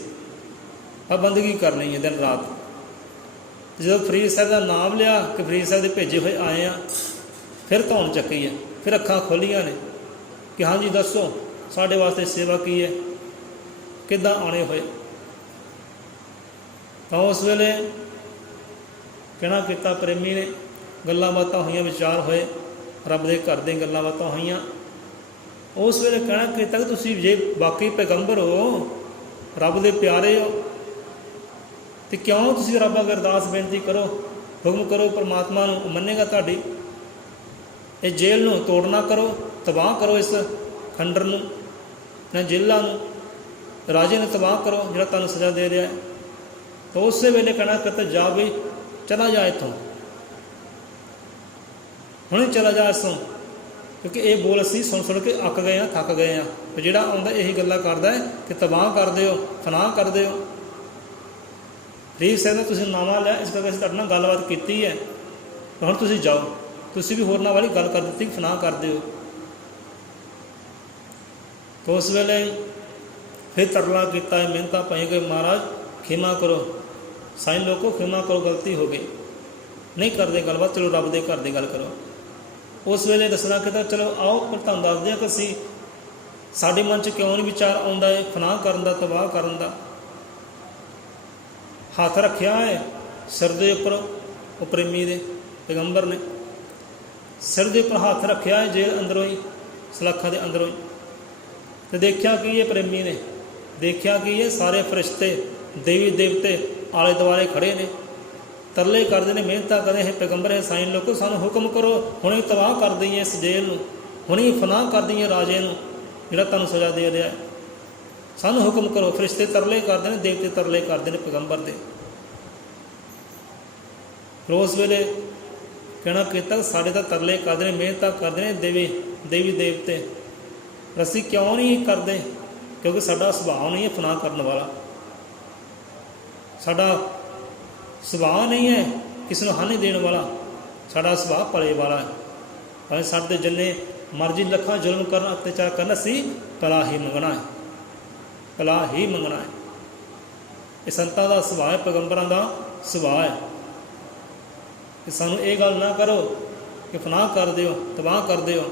ਆ ਬੰਦਗੀ ਕਰਨੀ ਹੈ ਦਿਨ ਰਾਤ। ਜਦੋਂ ਫਰੀਦ ਸਾਹਿਬ ਦਾ ਨਾਮ ਲਿਆ ਕਿ ਫਰੀਦ ਸਾਹਿਬ ਦੇ ਭੇਜੇ ਹੋਏ ਆਏ ਆ, ਫਿਰ ਧੌਣ ਚੱਕੀ ਹੈ, ਫਿਰ ਅੱਖਾਂ ਖੋਲ੍ਹੀਆਂ ਨੇ ਕਿ ਹਾਂਜੀ ਦੱਸੋ ਸਾਡੇ ਵਾਸਤੇ ਸੇਵਾ ਕੀ ਹੈ, ਕਿੱਦਾਂ ਆਉਣੇ ਹੋਏ। ਤਾਂ ਉਸ ਵੇਲੇ ਕਹਿਣਾ ਕੀਤਾ ਪ੍ਰੇਮੀ ਨੇ, ਗੱਲਾਂ ਬਾਤਾਂ ਹੋਈਆਂ, ਵਿਚਾਰ ਹੋਏ, ਰੱਬ ਦੇ ਘਰ ਦੀਆਂ ਗੱਲਾਂ ਬਾਤਾਂ ਹੋਈਆਂ। ਉਸ ਵੇਲੇ ਕਹਿਣਾ ਕੀਤਾ ਕਿ ਤੁਸੀਂ ਜੇ ਬਾਕੀ ਪੈਗੰਬਰ ਹੋ, ਰੱਬ ਦੇ ਪਿਆਰੇ ਹੋ, ਅਤੇ ਕਿਉਂ ਤੁਸੀਂ ਰੱਬ ਅੱਗੇ ਅਰਦਾਸ ਬੇਨਤੀ ਕਰੋ, ਹੁਕਮ ਕਰੋ ਪਰਮਾਤਮਾ ਨੂੰ, ਉਹ ਮੰਨੇਗਾ ਤੁਹਾਡੀ। ਇਹ ਜੇਲ੍ਹ ਨੂੰ ਤੋੜਨਾ ਕਰੋ, ਤਬਾਹ ਕਰੋ ਇਸ ਖੰਡਰ ਨੂੰ, ਨਾ ਜੇਲ੍ਹਾਂ ਨੂੰ, ਰਾਜੇ ਨੂੰ ਤਬਾਹ ਕਰੋ ਜਿਹੜਾ ਤੁਹਾਨੂੰ ਸਜ਼ਾ ਦੇ ਰਿਹਾ ਹੈ। ਤਾਂ ਉਸੇ ਵੇਲੇ ਕਹਿਣਾ ਕਰਤਾ, ਜਾ ਵੀ ਚਲਾ ਜਾ ਇੱਥੋਂ, ਹੁਣੇ ਚਲਾ ਜਾ ਇੱਥੋਂ। ਕਿਉਂਕਿ ਇਹ ਬੋਲ ਅਸੀਂ ਸੁਣ ਸੁਣ ਕੇ ਅੱਕ ਗਏ ਹਾਂ, ਥੱਕ ਗਏ ਹਾਂ। ਅਤੇ ਜਿਹੜਾ ਆਉਂਦਾ ਇਹੀ ਗੱਲਾਂ ਕਰਦਾ ਹੈ ਕਿ ਤਬਾਹ ਕਰ ਦਿਓ, ਫਨਾਹ ਕਰ ਦਿਓ। ਫਰੀਦ ਸਾਹਿਬ ਦਾ ਤੁਸੀਂ ਨਾਮਾ ਲਿਆ, ਇਸ ਕਰਕੇ ਅਸੀਂ ਤੁਹਾਡੇ ਨਾਲ ਗੱਲਬਾਤ ਕੀਤੀ ਹੈ, ਹੁਣ ਤੁਸੀਂ ਜਾਓ। ਤੁਸੀਂ ਵੀ ਹੋਰਨਾਂ ਵਾਲੀ ਗੱਲ ਕਰ ਦਿੱਤੀ ਕਿ ਫਨਾਹ ਕਰ ਦਿਓ। ਤਾਂ ਉਸ ਵੇਲੇ ਫਿਰ ਤਰਲਾ ਕੀਤਾ ਹੈ, ਮਿਹਨਤਾਂ ਪਾਈਆਂ ਕਿ ਮਹਾਰਾਜ ਖਿਮਾ ਕਰੋ, ਸਾਈਂ ਲੋਕੋ ਖਿਮਾ ਕਰੋ, ਗਲਤੀ ਹੋ ਗਈ, ਨਹੀਂ ਕਰਦੇ ਗੱਲਬਾਤ, ਚਲੋ ਰੱਬ ਦੇ ਘਰ ਦੀ ਗੱਲ ਕਰੋ। ਉਸ ਵੇਲੇ ਦੱਸਣਾ ਕਿ ਚਲੋ ਆਓ, ਪਰ ਤੁਹਾਨੂੰ ਦੱਸਦੇ ਹਾਂ ਕਿ ਅਸੀਂ, ਸਾਡੇ ਮਨ 'ਚ ਕਿਉਂ ਨਹੀਂ ਵਿਚਾਰ ਆਉਂਦਾ ਹੈ ਫਨਾਹ ਕਰਨ ਦਾ, ਤਬਾਹ ਕਰਨ ਦਾ। ਹੱਥ ਰੱਖਿਆ ਹੈ ਸਿਰ ਦੇ ਉੱਪਰ, ਉਹ ਪ੍ਰੇਮੀ ਦੇ ਪੈਗੰਬਰ ਨੇ ਸਿਰ ਦੇ ਉੱਪਰ ਹੱਥ ਰੱਖਿਆ ਹੈ ਜੇਲ੍ਹ ਅੰਦਰੋਂ ਹੀ, ਸਲਾਖਾਂ ਦੇ ਅੰਦਰੋਂ ਹੀ। ਤੇ ਦੇਖਿਆ ਕੀ ਹੈ ਪ੍ਰੇਮੀ ਨੇ, ਦੇਖਿਆ ਕੀ ਹੈ ਸਾਰੇ ਫਰਿਸ਼ਤੇ ਦੇਵੀ ਦੇਵਤੇ ਆਲੇ ਦੁਆਲੇ ਖੜੇ ਨੇ, ਤਰਲੇ ਕਰਦੇ ਨੇ, ਮਿਹਨਤਾਂ ਕਰਦੇ, ਹੈ ਪੈਗੰਬਰ ਹੈ ਸਾਈਂ ਲੋਕੋ ਸਾਨੂੰ ਹੁਕਮ ਕਰੋ, ਹੁਣੇ ਤਬਾਹ ਕਰ ਦਈਏ ਇਸ ਜੇਲ੍ਹ ਨੂੰ, ਹੁਣੇ ਫਨਾਹ ਕਰ ਦਈਏ ਰਾਜੇ ਨੂੰ ਜਿਹੜਾ ਤੁਹਾਨੂੰ ਸਜ਼ਾ ਦੇ ਰਿਹਾ, ਸਾਨੂੰ ਹੁਕਮ ਕਰੋ। ਫਰਿਸ਼ਤੇ ਤਰਲੇ ਕਰਦੇ ਨੇ, ਦੇਵਤੇ ਤਰਲੇ ਕਰਦੇ ਨੇ ਪੈਗੰਬਰ ਦੇ। ਫਿਰ ਉਸ ਵੇਲੇ ਕਹਿਣਾ ਕੀਤਾ ਸਾਡੇ ਤਾਂ ਤਰਲੇ ਕਰਦੇ ਨੇ, ਮਿਹਨਤਾਂ ਕਰਦੇ ਨੇ ਦੇਵੀ ਦੇਵਤੇ, ਅਸੀਂ ਕਿਉਂ ਨਹੀਂ ਕਰਦੇ? ਕਿਉਂਕਿ ਸਾਡਾ ਸੁਭਾਅ ਨਹੀਂ ਹੈ ਫਨਾਹ ਕਰਨ ਵਾਲਾ, ਸਾਡਾ ਸੁਭਾਅ ਨਹੀਂ ਹੈ ਕਿਸੇ ਨੂੰ ਹਾਨੀ ਦੇਣ ਵਾਲਾ, ਸਾਡਾ ਸੁਭਾਅ ਭਲੇ ਵਾਲਾ ਹੈ। ਭਾਵੇਂ ਸਾਡੇ 'ਤੇ ਜਿੰਨੇ ਮਰਜ਼ੀ ਲੱਖਾਂ ਜ਼ੁਲਮ ਕਰਨ, ਅਤਿਆਚਾਰ ਕਰਨ, ਅਸੀਂ ਭਲਾ ਹੀ ਮੰਗਣਾ ਹੈ, ਭਲਾ ਹੀ ਮੰਗਣਾ ਹੈ। ਇਹ ਸੰਤਾਂ ਦਾ ਸੁਭਾਅ ਹੈ, ਪੈਗੰਬਰਾਂ ਦਾ ਸੁਭਾਅ ਹੈ ਕਿ ਸਾਨੂੰ ਇਹ ਗੱਲ ਨਾ ਕਰੋ ਕਿ ਫਨਾਹ ਕਰ ਦਿਓ, ਤਬਾਹ ਕਰ ਦਿਓ।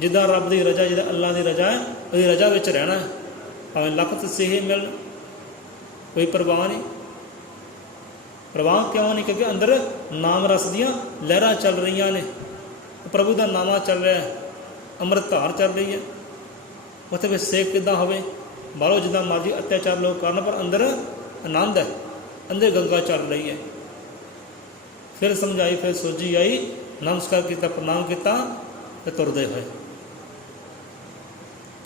ਜਿੱਦਾਂ ਰੱਬ ਦੀ ਰਜ਼ਾ, ਜਿੱਦਾਂ ਅੱਲਾ ਦੀ ਰਜ਼ਾ ਹੈ, ਉਹਦੀ ਰਜ਼ਾ ਵਿੱਚ ਰਹਿਣਾ ਹੈ, ਭਾਵੇਂ ਲੱਖ ਤਸੀਹੇ ਮਿਲਣ, ਕੋਈ ਪਰਵਾਹ ਨਹੀਂ। ਪਰਵਾਹ ਕਿਉਂ ਨਹੀਂ? ਕਿਉਂਕਿ ਅੰਦਰ ਨਾਮ ਰਸ ਦੀਆਂ ਲਹਿਰਾਂ ਚੱਲ ਰਹੀਆਂ ਨੇ, ਪ੍ਰਭੂ ਦਾ ਨਾਮਾ ਚੱਲ ਰਿਹਾ ਹੈ, ਅੰਮ੍ਰਿਤ ਧਾਰ ਚੱਲ ਰਹੀ ਹੈ। ਉੱਥੇ ਵੀ ਸੇਕ ਕਿੱਦਾਂ ਹੋਵੇ? ਬਾਹਰੋਂ ਜਿੱਦਾਂ ਮਰਜ਼ੀ ਅਤਿਆਚਾਰ ਲੋਕ ਕਰਨ, ਪਰ ਅੰਦਰ ਆਨੰਦ ਹੈ, ਅੰਦਰ ਗੰਗਾ ਚੱਲ ਰਹੀ ਹੈ। ਫਿਰ ਸਮਝਾਈ, ਫਿਰ ਸੋਝੀ ਆਈ, ਨਮਸਕਾਰ ਕੀਤਾ, ਪ੍ਰਣਾਮ ਕੀਤਾ ਤੇ ਤੁਰਦੇ ਹੋਏ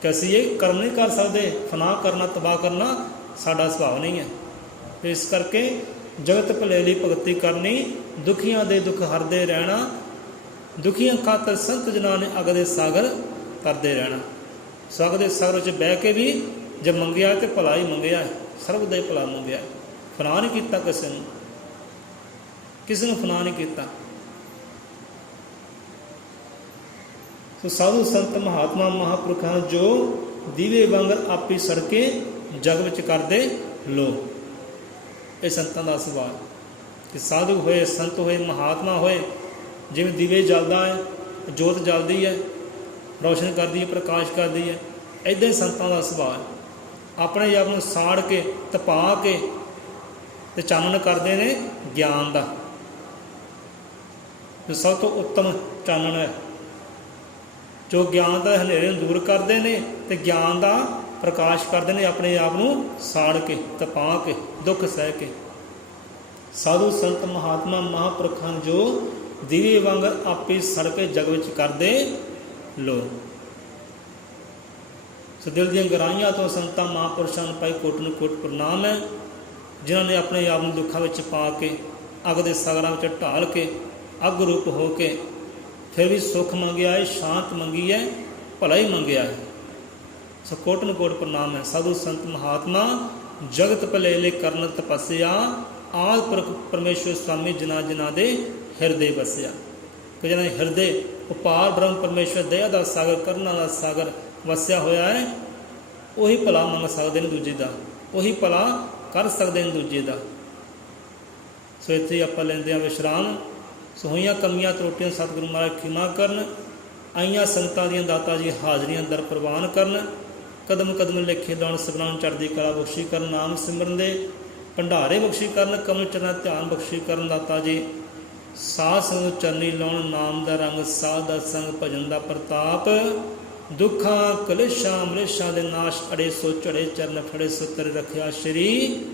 ਕਿ ਅਸੀਂ ਇਹ ਕਰਮ ਨਹੀਂ ਕਰ ਸਕਦੇ, ਫਨਾਹ ਕਰਨਾ, ਤਬਾਹ ਕਰਨਾ ਸਾਡਾ ਸੁਭਾਅ ਨਹੀਂ ਹੈ। ਤੇ ਇਸ ਕਰਕੇ ਜਗਤ ਭਲੇ ਲਈ ਭਗਤੀ ਕਰਨੀ, ਦੁਖੀਆਂ ਦੇ ਦੁੱਖ ਹਰਦੇ ਰਹਿਣਾ, ਦੁਖੀਆਂ ਖਾਤਰ ਸੰਤ ਜਨਾਂ ਨੇ ਅਗ ਦੇ ਸਾਗਰ ਕਰਦੇ ਰਹਿਣਾ। ਸਵਰਗ ਦੇ ਸਾਗਰ ਵਿੱਚ ਬਹਿ ਕੇ ਵੀ ਜੇ ਮੰਗਿਆ ਤੇ ਭਲਾ ਹੀ ਮੰਗਿਆ, ਸਰਬ ਦਾ ਹੀ ਭਲਾ ਮੰਗਿਆ, ਫਨਾਹ ਨਹੀਂ ਕੀਤਾ ਕਿਸੇ ਨੂੰ, ਕਿਸੇ ਨੂੰ ਫਨਾਹ ਨਹੀਂ ਕੀਤਾ। ਸੋ ਸਾਧੂ ਸੰਤ ਮਹਾਤਮਾ ਮਹਾਂਪੁਰਖਾਂ ਜੋ ਦੀਵੇ ਵਾਂਗਰ ਆਪੀ ਸੜਕੇ ਜਗ ਵਿੱਚ ਕਰਦੇ ਲੋ। ਇਹ ਸੰਤਾਂ ਦਾ ਸੁਭਾਅ ਕਿ ਸਾਧੂ ਹੋਏ, ਸੰਤ ਹੋਏ, ਮਹਾਤਮਾ ਹੋਏ, ਜਿਵੇਂ ਦੀਵੇ ਜਲਦਾ ਹੈ, ਜੋਤ ਜਲਦੀ ਹੈ, ਰੌਸ਼ਨ ਕਰਦੀ ਹੈ, ਪ੍ਰਕਾਸ਼ ਕਰਦੀ ਹੈ, ਇੱਦਾਂ ਹੀ ਸੰਤਾਂ ਦਾ ਸੁਭਾਅ ਹੈ। ਆਪਣੇ ਆਪ ਨੂੰ ਸਾੜ ਕੇ, ਤਪਾ ਕੇ ਤੇ ਚਾਨਣ ਕਰਦੇ ਨੇ ਗਿਆਨ ਦਾ, ਜੋ ਸਭ ਤੋਂ ਉੱਤਮ ਚਾਨਣ ਹੈ, ਜੋ ਗਿਆਨ ਦਾ ਹਨੇਰੇ ਨੂੰ ਦੂਰ ਕਰਦੇ ਨੇ ਤੇ ਗਿਆਨ ਦਾ ਪ੍ਰਕਾਸ਼ ਕਰਦੇ ਨੇ, ਆਪਣੇ ਆਪ ਨੂੰ ਸਾੜ ਕੇ, ਤਪਾ ਕੇ, ਦੁੱਖ ਸਹਿ ਕੇ। ਸਾਧੂ ਸੰਤ ਮਹਾਤਮਾ ਮਹਾਂਪੁਰਖਾਂ ਜੋ ਦੀਵੇ ਵਾਂਗਰ ਆਪੇ ਸੜ ਕੇ ਜਗ ਵਿੱਚ ਕਰਦੇ ਲੋ। ਸੋ ਦਿਲ ਦੀਆਂ ਗਹਿਰਾਈਆਂ ਤੋਂ ਸੰਤਾਂ ਮਹਾਂਪੁਰਸ਼ਾਂ ਨੂੰ ਪਾਈ ਕੋਟ ਨੂੰ ਕੋਟ ਪ੍ਰਣਾਮ ਹੈ, ਜਿਨ੍ਹਾਂ ਨੇ ਆਪਣੇ ਆਪ ਨੂੰ ਦੁੱਖਾਂ ਵਿੱਚ ਪਾ ਕੇ, ਅੱਗ ਦੇ ਸਾਗਰਾਂ ਵਿੱਚ ਢਾਲ ਕੇ, ਅੱਗ ਰੂਪ ਹੋ ਕੇ ਫਿਰ ਵੀ ਸੁੱਖ ਮੰਗਿਆ ਹੈ, ਸ਼ਾਂਤ ਮੰਗੀ ਹੈ, ਭਲਾ ਹੀ ਮੰਗਿਆ ਹੈ। ਸੋ ਕੋਟ ਨੂੰ ਕੋਟ ਪ੍ਰਣਾਮ ਹੈ। ਸਾਧੂ ਸੰਤ ਮਹਾਤਮਾ ਜਗਤ ਭਲੇ ਲਈ ਕਰਨ ਤਪੱਸਿਆ, ਆਦਿ ਪੁਰਖ ਪਰਮੇਸ਼ਵਰ ਸਵਾਮੀ ਜਿਨ੍ਹਾਂ ਜਿਨ੍ਹਾਂ ਦੇ ਹਿਰਦੇ ਵਸਿਆ। ਕਿ ਜਿਹਨਾਂ ਦੇ ਹਿਰਦੇ ਉਪਾਰ ਬ੍ਰਹਮ ਪਰਮੇਸ਼ਵਰ ਦਇਆ ਦਾ ਸਾਗਰ, ਕਰੁਣਾ ਦਾ ਸਾਗਰ ਵਸਿਆ ਹੋਇਆ ਹੈ, ਉਹੀ ਭਲਾ ਮੰਗ ਸਕਦੇ ਨੇ ਦੂਜੇ ਦਾ, ਉਹੀ ਭਲਾ ਕਰ ਸਕਦੇ ਨੇ ਦੂਜੇ ਦਾ। ਸੋ ਇੱਥੇ ਆਪਾਂ ਲੈਂਦੇ ਹਾਂ ਵਿਸ਼ਰਾਮ। ਸੋ ਹੋਈਆਂ ਕਮੀਆਂ ਤਰੋਟੀਆਂ ਸਤਿਗੁਰੂ ਮਹਾਰਾਜ ਖਿਮਾ ਕਰਨ, ਆਈਆਂ ਸੰਗਤਾਂ ਦੀਆਂ ਦਾਤਾ ਜੀ ਹਾਜ਼ਰੀਆਂ ਦਰ ਪ੍ਰਵਾਨ ਕਰਨ, ਕਦਮ ਕਦਮ ਲੇਖੇ ਲਾਉਣ, ਸਭਨਾਂ ਨੂੰ ਚੜ੍ਹਦੀ ਕਲਾ ਬਖਸ਼ੀ ਕਰਨ, ਨਾਮ ਸਿਮਰਨ ਦੇ ਭੰਡਾਰੇ ਬਖਸ਼ੀ ਕਰਨ, ਕਮਲ ਚਰਨਾਂ ਧਿਆਨ ਬਖਸ਼ੀ ਕਰਨ ਦਾਤਾ ਜੀ। ਸਾਧ ਸੰਗਤ ਚਰਨੀ ਲਾਉਣ, ਨਾਮ ਦਾ ਰੰਗ, ਸਾਧ ਦਾ ਸੰਗ, ਭਜਨ ਦਾ ਪ੍ਰਤਾਪ, ਦੁੱਖਾਂ ਕਲੇਸ਼ਾਂ ਮਲੇਸ਼ਾਂ ਦੇ ਨਾਸ਼, ਅੜੇ ਸੋ ਚੜੇ ਚਰਨ ਫੜੇ ਸੁਤਰ ਰੱਖਿਆ ਸ਼੍ਰੀ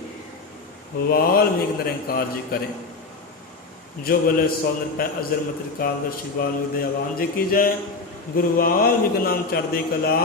ਵਾਲਮੀਕ ਨਿਰੰਕਾਰ ਜੀ ਕਰੇ। ਜੋ ਬੋਲੇ ਸੋ ਨਿਰਭੈ ਅਜ਼ਰ ਮਤਿ ਕਾਲ ਦਰਸ਼ੀ ਵਾਲਮੀਕ ਦਇਆਵਾਨ ਜੀ ਕੀ ਜੈ। ਗੁਰੂ ਵਾਲਮੀਕ ਨਾਮ ਚੜ੍ਹਦੀ ਕਲਾ।